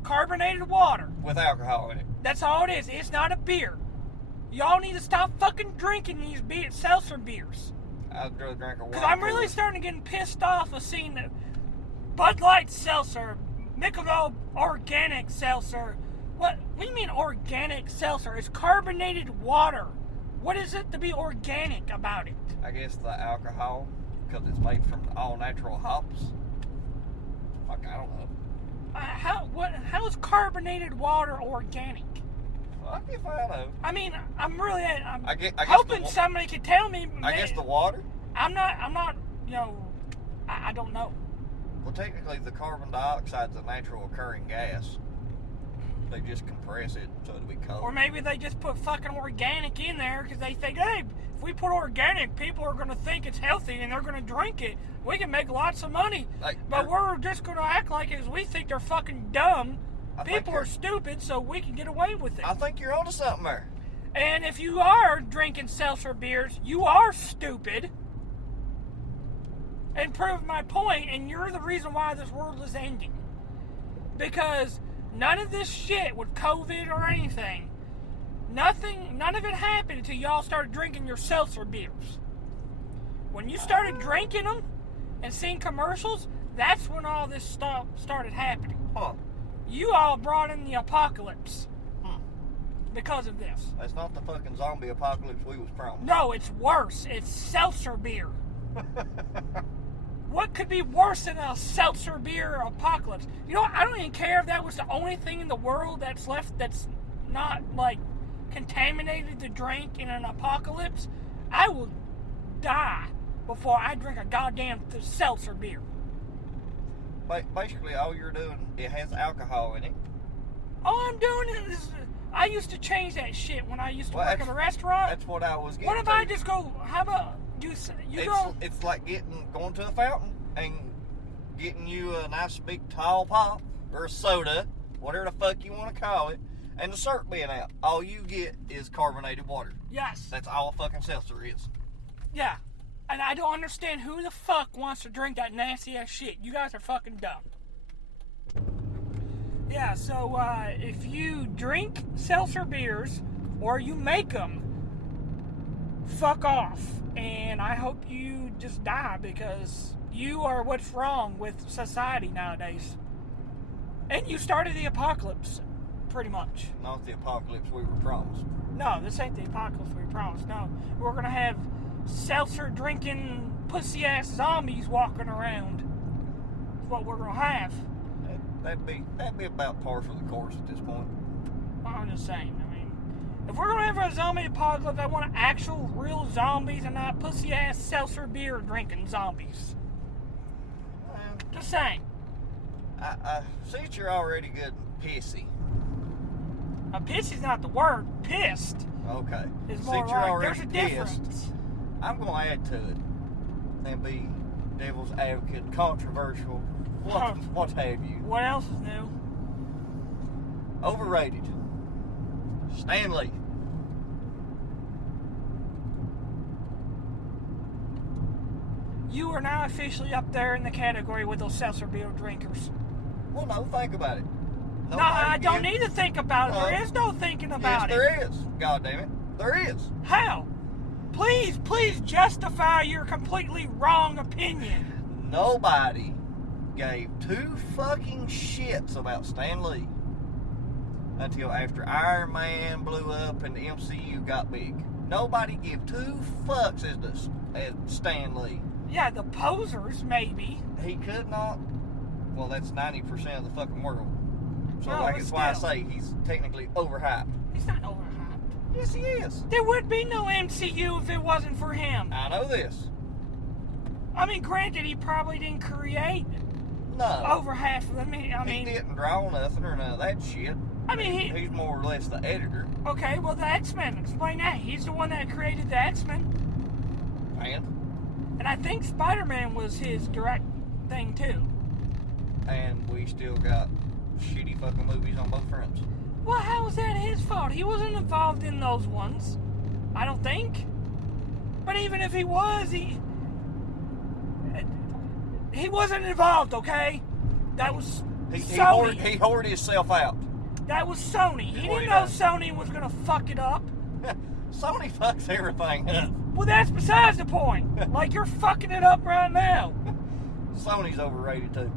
Carbonated water. With alcohol in it. That's all it is. It's not a beer. Y'all need to stop fucking drinking these seltzer beers. I'd rather drink a water. Because I'm really starting to get pissed off of seeing the Bud Light seltzer, Michelob organic seltzer. What do you mean organic seltzer? It's carbonated water. What is it to be organic about it? I guess the alcohol, because it's made from all natural hops. Fuck, I don't know. How is carbonated water organic? Fuck if I know. I mean, I'm I guess hoping somebody could tell me. I guess the water? I'm not, I don't know. Well, technically, the carbon dioxide's a natural occurring gas. They just compress it so it'll be cold. Or maybe they just put fucking organic in there because they think, hey, if we put organic, people are going to think it's healthy and they're going to drink it. We can make lots of money. But we're just going to act like it as we think they're fucking dumb. People are stupid, so we can get away with it. I think you're onto something there. And if you are drinking seltzer beers, you are stupid. And prove my point, and you're the reason why this world is ending. Because none of this shit with COVID or anything, none of it happened until y'all started drinking your seltzer beers. When you started drinking them and seeing commercials, that's when all this stuff started happening. Huh. You all brought in the apocalypse because of this. That's not the fucking zombie apocalypse we was promised. No, it's worse. It's seltzer beer. What could be worse than a seltzer beer apocalypse? You know what? I don't even care if that was the only thing in the world that's left that's not, contaminated to drink in an apocalypse. I will die before I drink a goddamn seltzer beer. Basically, all you're doing, it has alcohol in it. All I'm doing is, I used to change that shit when I used to work at a restaurant. That's what I was getting What if to. I just go, how about It's like going to a fountain and getting you a nice big tall pop or a soda, whatever the fuck you want to call it, and the syrup being out. All you get is carbonated water. Yes. That's all a fucking seltzer is. Yeah. And I don't understand who the fuck wants to drink that nasty ass shit. You guys are fucking dumb. Yeah, so if you drink seltzer beers or you make them, fuck off. And I hope you just die because you are what's wrong with society nowadays. And you started the apocalypse, pretty much. Not the apocalypse we were promised. No, this ain't the apocalypse we promised. No, we're gonna have seltzer drinking pussy ass zombies walking around. That's what we're gonna have. That'd be about par for the course at this point. I'm just saying. I mean, if we're gonna have a zombie apocalypse, I want actual real zombies and not pussy ass seltzer beer drinking zombies. Just saying. I see that you're already good and pissy. Pissy's not the word. Pissed. Okay. Is See more that you're like already there's a pissed. difference. I'm going to add to it and be devil's advocate, controversial, what have you. What else is new? Overrated. Stan Lee. You are now officially up there in the category with those seltzer beer drinkers. Well, no, think about it. No, I don't need to think about it. There is no thinking about it. Yes, there is. God damn it. There is. How? Please justify your completely wrong opinion. Nobody gave two fucking shits about Stan Lee until after Iron Man blew up and the MCU got big. Nobody give two fucks as Stan Lee. Yeah, the posers, maybe. He could not. Well, that's 90% of the fucking world. So, No, like, but it's why I still. say he's technically overhyped. He's not overhyped. Yes, he is. There would be no MCU if it wasn't for him. I know this. I mean, granted, he probably didn't create No. over half of them. He didn't draw nothing or none of that shit. I mean, he's more or less the editor. Okay, well, the X-Men. Explain that. He's the one that created the X-Men. And I think Spider-Man was his direct thing, too. And we still got shitty fucking movies on both fronts. Well, how is that his fault? He wasn't involved in those ones. I don't think. But even if he was, he wasn't involved, okay? That was Sony. He hoarded himself out. That was Sony. He didn't know Sony was going to fuck it up. Sony fucks everything up. Well, that's besides the point. Like, you're fucking it up right now. Sony's overrated, too.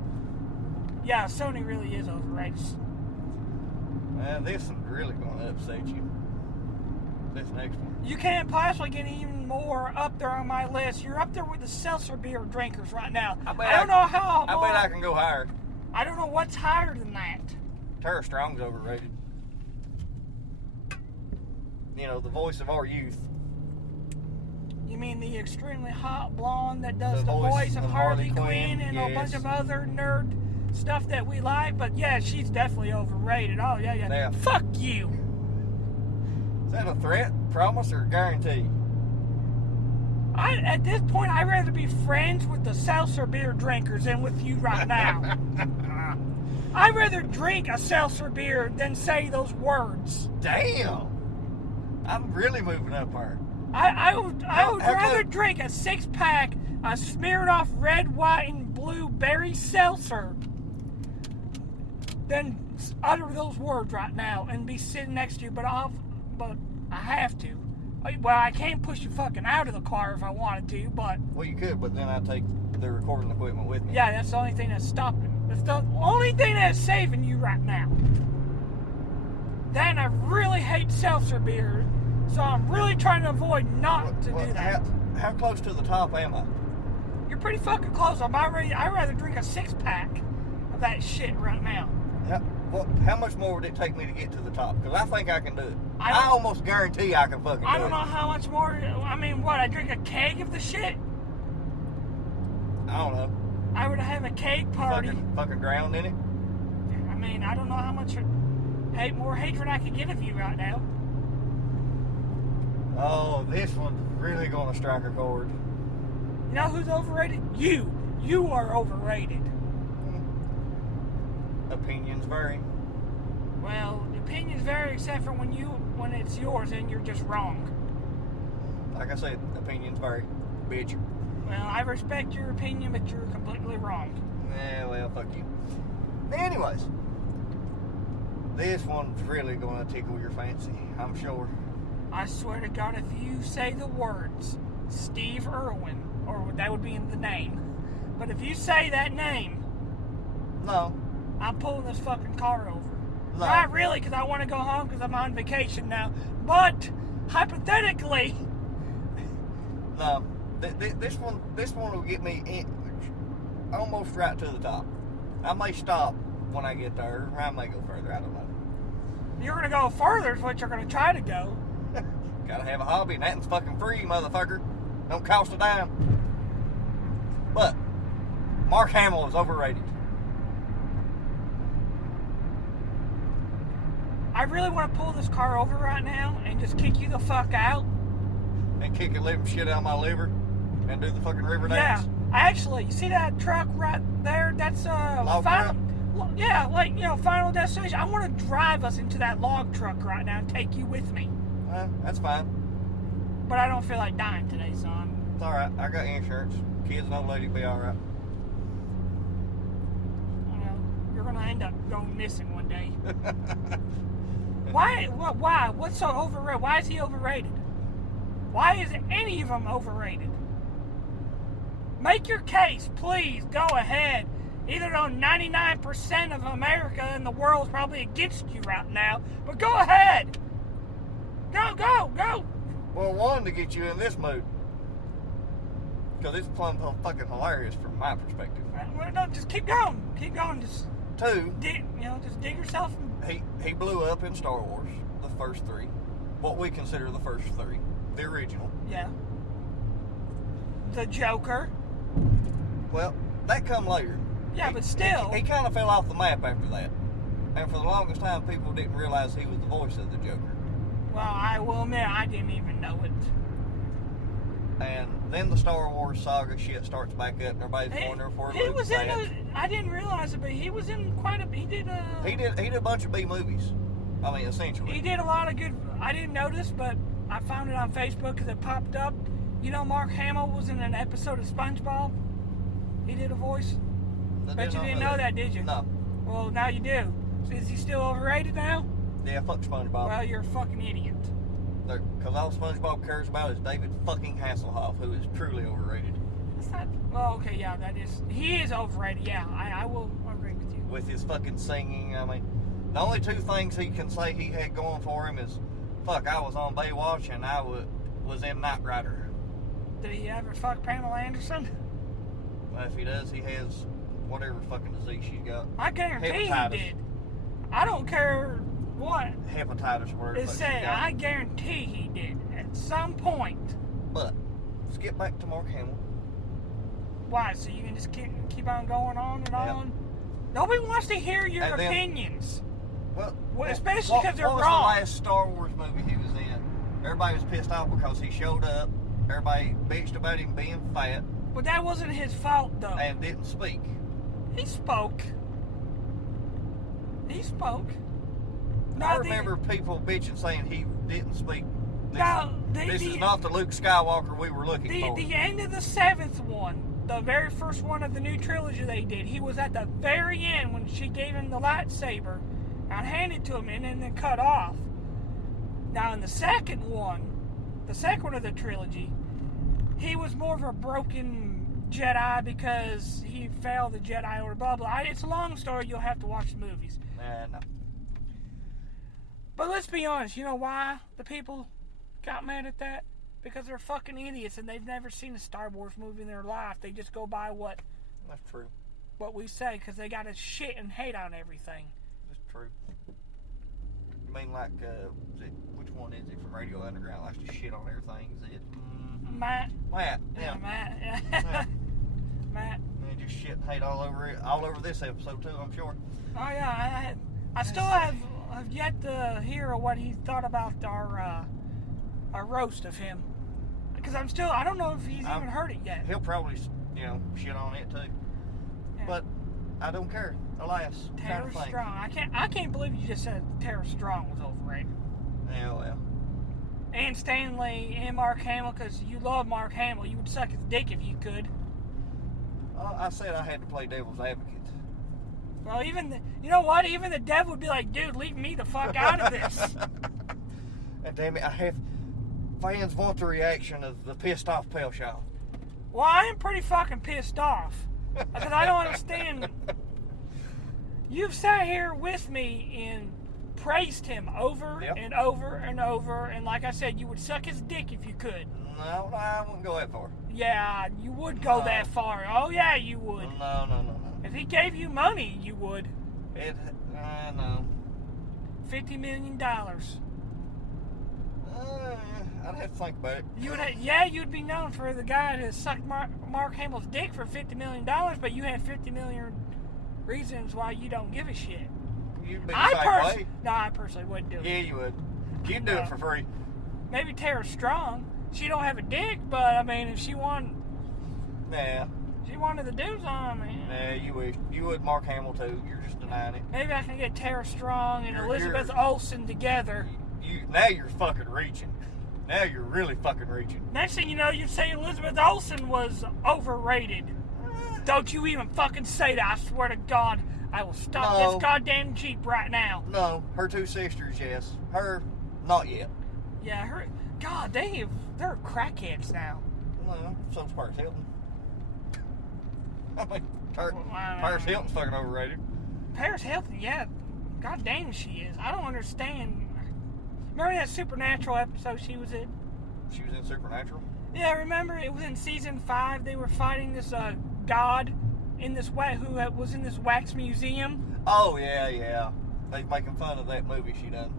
Yeah, Sony really is overrated. This is really going to upset you. This next one. You can't possibly get even more up there on my list. You're up there with the seltzer beer drinkers right now. I don't know how. I bet I can go higher. I don't know what's higher than that. Tara Strong's overrated. You know, the voice of our youth. You mean the extremely hot blonde that does the voice of Harley Quinn and a bunch of other nerd stuff that we like? But yeah, she's definitely overrated. Oh, yeah. Fuck you. Is that a threat, promise, or guarantee? At this point, I'd rather be friends with the seltzer beer drinkers than with you right now. I'd rather drink a seltzer beer than say those words. Damn. I'm really moving up here. I would rather drink a 6-pack of smeared off red, white, and blue berry seltzer than utter those words right now and be sitting next to you. But I have to. Well, I can't push you fucking out of the car if I wanted to, but... Well, you could, but then I'd take the recording equipment with me. Yeah, that's the only thing that's stopping. That's the only thing that's saving you right now. Then I really hate seltzer beer, so I'm really trying to avoid do that. How close to the top am I? You're pretty fucking close. I'd rather drink a 6-pack of that shit right now. How much more would it take me to get to the top? Because I think I can do it. I almost guarantee I can fucking do it. I don't know how much more. I mean, what? I drink a keg of the shit? I don't know. I would have a keg party. Fucking drowned in it? I mean, I don't know how much more hatred I could get of you right now. Oh, this one's really going to strike a chord. You know who's overrated? You. You are overrated. Opinions vary. Well, opinions vary except for when it's yours and you're just wrong. Like I said, opinions vary, bitch. Well, I respect your opinion, but you're completely wrong. Yeah, well, fuck you. Anyways, this one's really going to tickle your fancy, I'm sure. I swear to God, if you say the words Steve Irwin, or that would be in the name, but if you say that name... No. I'm pulling this fucking car over. No. Not really, because I want to go home because I'm on vacation now. But, hypothetically... No. This one will get me almost right to the top. I may stop when I get there, or I may go further, I don't know. You're going to go further is what you're going to try to go. Gotta have a hobby, and nothing's fucking free, motherfucker. Don't cost a dime. But, Mark Hamill is overrated. I really want to pull this car over right now and just kick you the fuck out. And kick a living shit out of my liver and do the fucking river dance. Yeah, actually, you see that truck right there? That's log final. truck? Yeah, like, you know, Final Destination. I want to drive us into that log truck right now and take you with me. That's fine. But I don't feel like dying today, son. It's all right. I got insurance. Kids and old lady be all right. Well, you're gonna end up going missing one day. Why? Why? What's so overrated? Why is he overrated? Why is any of them overrated? Make your case, please. Go ahead. Even though 99% of America and the world is probably against you right now, but go ahead. Go. Well, Formula One to get you in this mood. Because it's plumb fucking hilarious from my perspective. Well, no, just keep going. Keep going. Just 2, just dig yourself. he blew up in Star Wars, the first 3. What we consider the first 3. The original. Yeah. The Joker. Well, that come later. Yeah, but still. He kind of fell off the map after that. And for the longest time, people didn't realize he was the voice of the Joker. Well, I will admit, I didn't even know it. And then the Star Wars saga shit starts back up, and everybody's wondering for he was in I didn't realize it, but he was in quite a. He did a bunch of B movies. I mean, essentially. He did a lot of good. I didn't notice, but I found it on Facebook because it popped up. You know, Mark Hamill was in an episode of SpongeBob. He did a voice. Bet you didn't know that, did you? No. Well, now you do. So is he still overrated now? Yeah, fuck SpongeBob. Well, you're a fucking idiot. Because all SpongeBob cares about is David fucking Hasselhoff, who is truly overrated. That's not. Well, okay, yeah, that is. He is overrated. Yeah, I will agree with you. With his fucking singing, I mean, the only 2 things he can say he had going for him is, fuck, I was on Baywatch and I was in Knight Rider. Did he ever fuck Pamela Anderson? Well, if he does, he has whatever fucking disease she's got. I guarantee he did. I don't care what. Hepatitis, whatever. It said, I guarantee he did at some point. But let's get back to Mark Hamill. Why? So you can just keep on going on and on? Nobody wants to hear your opinions. Well, especially because they're wrong. What was the last Star Wars movie he was in? Everybody was pissed off because he showed up. Everybody bitched about him being fat. But that wasn't his fault, though. And didn't speak. He spoke. He spoke. I remember people bitching saying he didn't speak. This is not the Luke Skywalker we were looking for. The end of the 7th one, the very first one of the new trilogy they did, he was at the very end when she gave him the lightsaber and handed it to him and then cut off. Now in the second one of the trilogy, he was more of a broken Jedi because he failed the Jedi Order, blah, blah. It's a long story. You'll have to watch the movies. No. But let's be honest. You know why the people got mad at that? Because they're fucking idiots and they've never seen a Star Wars movie in their life. They just go by what... That's true. What we say because they got to shit and hate on everything. That's true. I mean, like, which one is it from Radio Underground? Likes to shit on everything. Is it? Mm-hmm. Matt. Yeah. Matt. Yeah. Matt. Man, just shit and hate all over this episode too, I'm sure. Oh yeah, I still have yet to hear what he thought about our roast of him. Because I don't know if he's even heard it yet. He'll probably, shit on it too. Yeah. But I don't care. Alas, Tara Strong. I can't believe you just said Tara Strong was overrated. Yeah, well. And Stanley and Mark Hamill, because you love Mark Hamill. You would suck his dick if you could. I said I had to play devil's advocate. Well, you know what? Even the devil would be like, dude, leave me the fuck out of this. And damn it, fans want the reaction of the pissed off Pale Shaw. Well, I am pretty fucking pissed off. Because I don't understand. You've sat here with me and praised him over and over and over. And like I said, you would suck his dick if you could. No, I wouldn't go that far. Yeah, you would go that far. Oh, yeah, you would. No. If he gave you money, you would. No. $50 million. I'd have to think about it. You'd be known for the guy that sucked Mark Hamill's dick for $50 million, but you have 50 million reasons why you don't give a shit. You'd be the same way. No, I personally wouldn't do it. Yeah, you would. You'd do it for free. Maybe Tara Strong. She don't have a dick, but I mean, if she wanted... Nah. She wanted the dudes on, man. Nah, you wish. You would Mark Hamill, too. You're just denying it. Maybe I can get Tara Strong and Elizabeth Olsen together. Now you're fucking reaching. Now you're really fucking reaching. Next thing you know, you say Elizabeth Olsen was overrated. Don't you even fucking say that. I swear to God, I will stop this goddamn Jeep right now. No, her 2 sisters, yes. Her, not yet. Yeah, her... God, they're crackheads now. No, so's Paris Hilton. I mean, Paris Hilton's fucking overrated. Paris Hilton, yeah. God damn she is. I don't understand. Remember that Supernatural episode she was in? She was in Supernatural? Yeah, remember it was in season 5. They were fighting this god in this who was in this wax museum. Oh yeah. They making fun of that movie she done.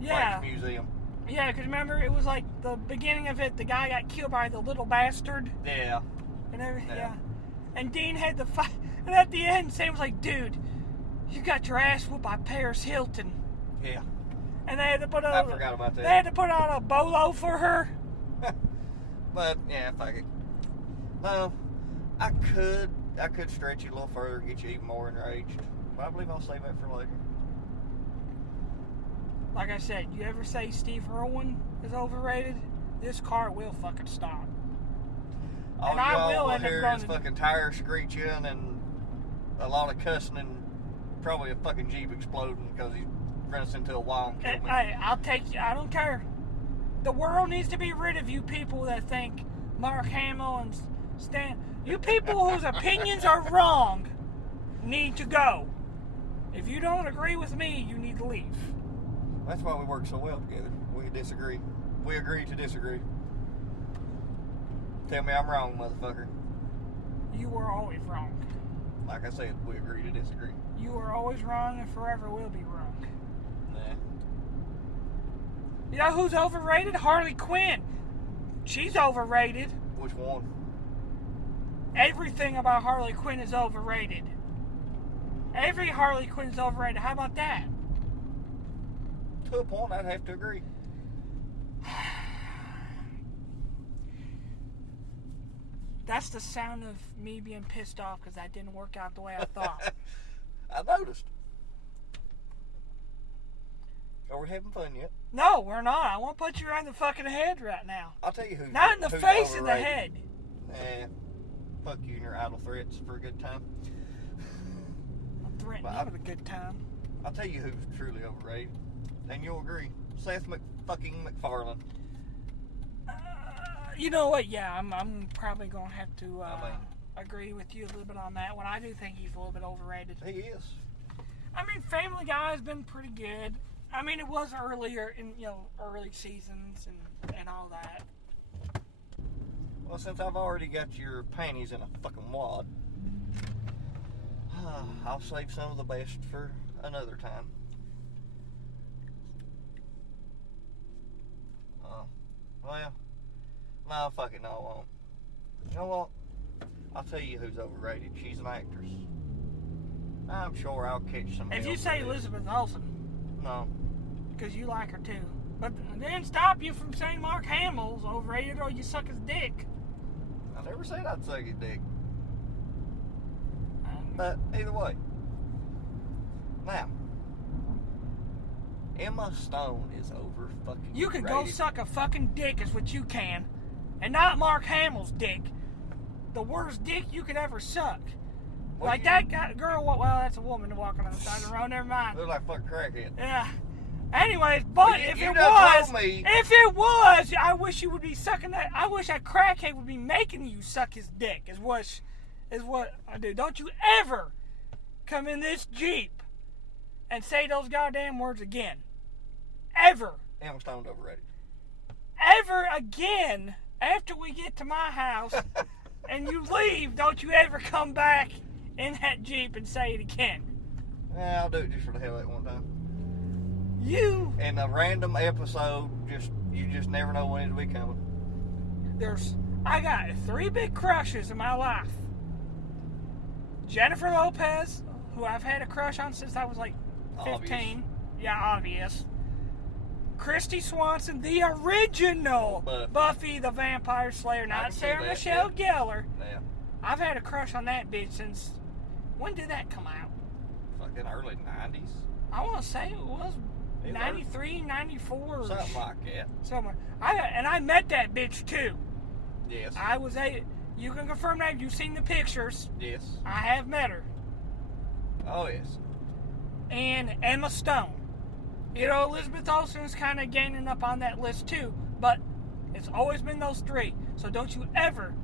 Yeah. Wax Museum. Yeah, because remember it was like the beginning of it. The guy got killed by the little bastard. Yeah. And and Dean had the fight. And at the end, Sam was like, "Dude, you got your ass whooped by Paris Hilton." Yeah. And they had to put I forgot about that. They had to put on a bolo for her. But yeah, fuck it. No, I could stretch you a little further, get you even more enraged. But I believe I'll save that for later. Like I said, you ever say Steve Irwin is overrated? This car will fucking stop. All and I will end up hear running. is fucking tires screeching and a lot of cussing and probably a fucking Jeep exploding because he runs into a wall and killed me. Hey, I'll take you. I don't care. The world needs to be rid of you people that think Mark Hamill and Stan. You people whose opinions are wrong need to go. If you don't agree with me, you need to leave. That's why we work so well together. We disagree. We agree to disagree. Tell me I'm wrong, motherfucker. You were always wrong. Like I said, we agree to disagree. You were always wrong and forever will be wrong. Nah. You know who's overrated? Harley Quinn. She's overrated. Which one? Everything about Harley Quinn is overrated. Every Harley Quinn is overrated. How about that? To a point, I'd have to agree. That's the sound of me being pissed off because that didn't work out the way I thought. I noticed. Are we having fun yet? No, we're not. I won't put you around the fucking head right now. I'll tell you who's Not in the who's face of the overrated. head. Fuck you and your idle threats for a good time. I'm threatening you with a good time. I'll tell you who's truly overrated, and you'll agree. Seth MacFarlane. You know what? Yeah, I'm probably gonna have to agree with you a little bit on that one. I do think he's a little bit overrated. He is. I mean, Family Guy has been pretty good. I mean, it was earlier in early seasons and all that. Well, since I've already got your panties in a fucking wad, I'll save some of the best for another time. Well, no, fuck it, no, I won't. You know what? I'll tell you who's overrated. She's an actress. I'm sure I'll catch some. If you say Elizabeth Olsen, no, because you like her too, but then stop you from saying Mark Hamill's overrated or you suck his dick. I never said I'd suck his dick. But either way. Now, Emma Stone is over fucking. You can go suck a fucking dick is what you can. And not Mark Hamill's dick. The worst dick you could ever suck. Well, like that girl, well, that's a woman walking on the side of the road, never mind. Look like fucking crackhead. Yeah. Anyways, but Well, if you it done told me. I wish you would be sucking that. I wish that crackhead would be making you suck his dick. Is what I do. Don't you ever come in this Jeep and say those goddamn words again. Ever. Emma Stone's overrated. Ever again after we get to my house and you leave, don't you ever come back in that Jeep and say it again. Yeah, I'll do it just for the hell of it one time. You. In a random episode, you just never know when it'll be coming. I got 3 big crushes in my life. Jennifer Lopez, who I've had a crush on since I was like 15. Obvious. Yeah, obvious. Christy Swanson, the original Buffy the Vampire Slayer, not Sarah Michelle Gellar. Yeah. I've had a crush on that bitch since. When did that come out? Fucking early 90s. I want to say it was 93, 94. Something like that. Somewhere. I met that bitch too. Yes. You can confirm that. You've seen the pictures. Yes. I have met her. Oh, yes. And Emma Stone. You know, Elizabeth Olsen is kind of gaining up on that list too, but it's always been those 3. So don't you ever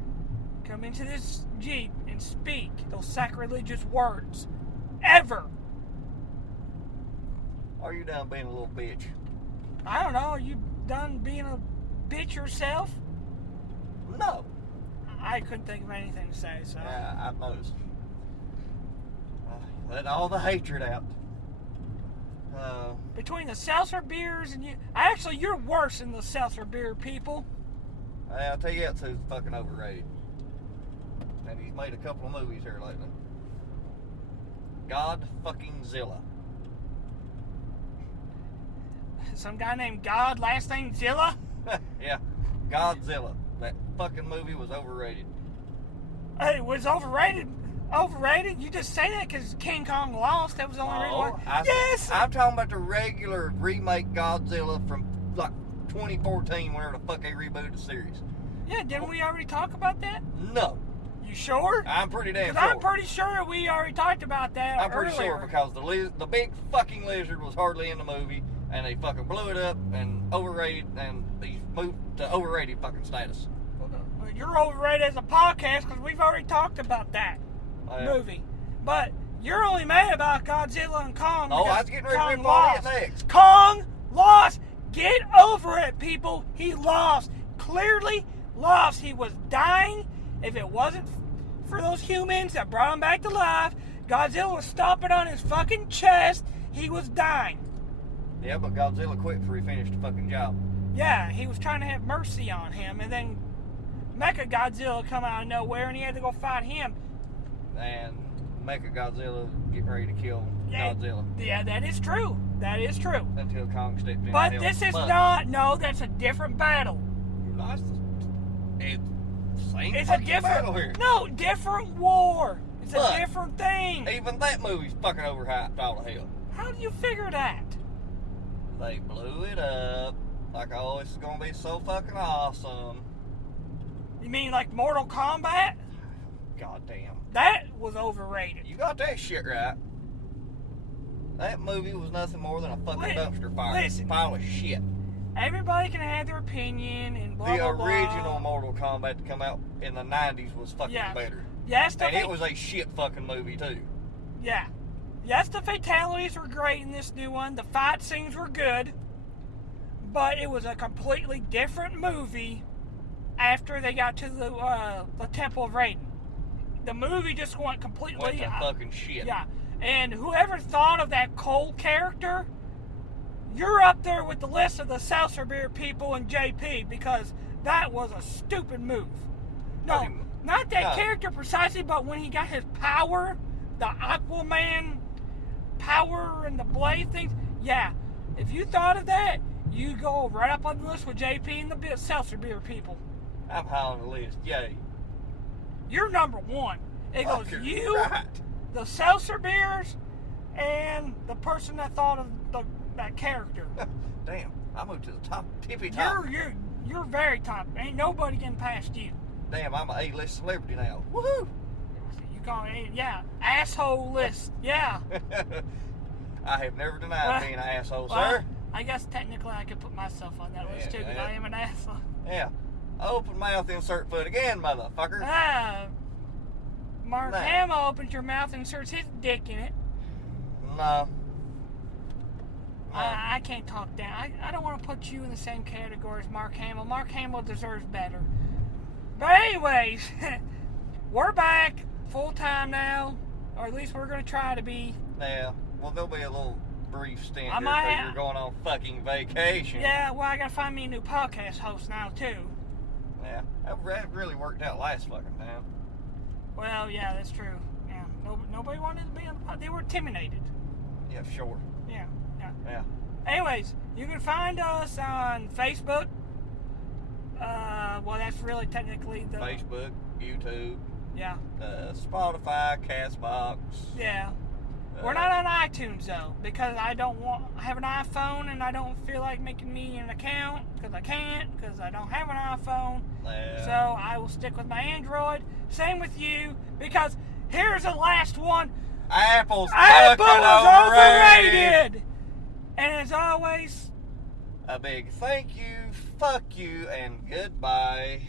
come into this Jeep and speak those sacrilegious words. Ever. Are you done being a little bitch? I don't know. Are you done being a bitch yourself? No. I couldn't think of anything to say, so. Yeah, I've noticed. Let all the hatred out. Between the seltzer beers and you... Actually, you're worse than the seltzer beer people. I'll tell you that's who's fucking overrated. And he's made a couple of movies here lately. God fucking Zilla. Some guy named God, last name Zilla? Yeah, Godzilla. That fucking movie was overrated. Hey, it was overrated. Overrated? You just say that because King Kong lost. That was the only reason why. Yes! I'm talking about the regular remake Godzilla from like 2014, whenever the fuck they rebooted the series. Yeah, didn't we already talk about that? No. You sure? I'm pretty damn sure. I'm pretty sure we already talked about that I'm pretty earlier. sure because the big fucking lizard was hardly in the movie, and they fucking blew it up and overrated, and they moved to overrated fucking status. Well, you're overrated as a podcast because we've already talked about that movie. But you're only mad about Godzilla and Kong. Oh, I was getting ready to rip on it next. Kong lost. Get over it, people. He lost. Clearly lost. He was dying. If it wasn't for those humans that brought him back to life, Godzilla was stomping on his fucking chest. He was dying. Yeah, but Godzilla quit before he finished the fucking job. Yeah, he was trying to have mercy on him, and then Mecha Godzilla come out of nowhere, and he had to go fight him. And Mecha Godzilla getting ready to kill Godzilla. Yeah, that is true. That is true. Until Kong stepped in. But this is not. No, that's a different battle. It's a different battle here. No, different war. It's a different thing. Even that movie's fucking overhyped all the hell. How do you figure that? They blew it up like, oh, this is gonna be so fucking awesome. You mean like Mortal Kombat? Goddamn. That was overrated. You got that shit right. That movie was nothing more than a fucking dumpster fire. Pile of shit. Everybody can have their opinion and blah, blah, blah. The original Mortal Kombat to come out in the 90s was fucking better. Yes, and it was a shit fucking movie too. Yeah. Yes, the fatalities were great in this new one. The fight scenes were good. But it was a completely different movie after they got to the Temple of Raiden. The movie just went completely... Went to fucking shit. Yeah. And whoever thought of that Cole character, you're up there with the list of the Seltzer Beer people and JP, because that was a stupid move. No, not that character precisely, but when he got his power, the Aquaman power and the blade things, yeah. If you thought of that, you go right up on the list with JP and the Seltzer Beer people. I'm high on the list, yay. You're number one. It goes you, the Seltzer Beers, and the person that thought of that character. Damn, I moved to the top, tippy top. You're very top. Ain't nobody getting past you. Damn, I'm an A-list celebrity now. Woohoo! You call it, asshole list. Yeah. I have never denied being an asshole, sir. I guess technically I could put myself on that list too, because I am an asshole. Yeah. Open mouth, insert foot again, motherfucker. Mark Hamill opens your mouth and inserts his dick in it. No. I can't talk down. I don't want to put you in the same category as Mark Hamill. Mark Hamill deserves better. But anyways, we're back full time now, or at least we're going to try to be. Yeah. Well, there'll be a little brief stint here because you're going on fucking vacation. Yeah, well, I got to find me a new podcast host now, too. Yeah, that really worked out last fucking time. Well, yeah, that's true. Yeah, nobody wanted to be on the podcast. They were intimidated. Yeah, sure. Yeah. Anyways, you can find us on Facebook. Well, that's really technically the... Facebook, YouTube. Yeah. Spotify, Castbox. Yeah. We're not on iTunes, though, because I have an iPhone, and I don't feel like making me an account, because I can't, because I don't have an iPhone. Yeah. So I will stick with my Android. Same with you, because here's the last one. Apple is overrated. And as always, a big thank you, fuck you, and goodbye.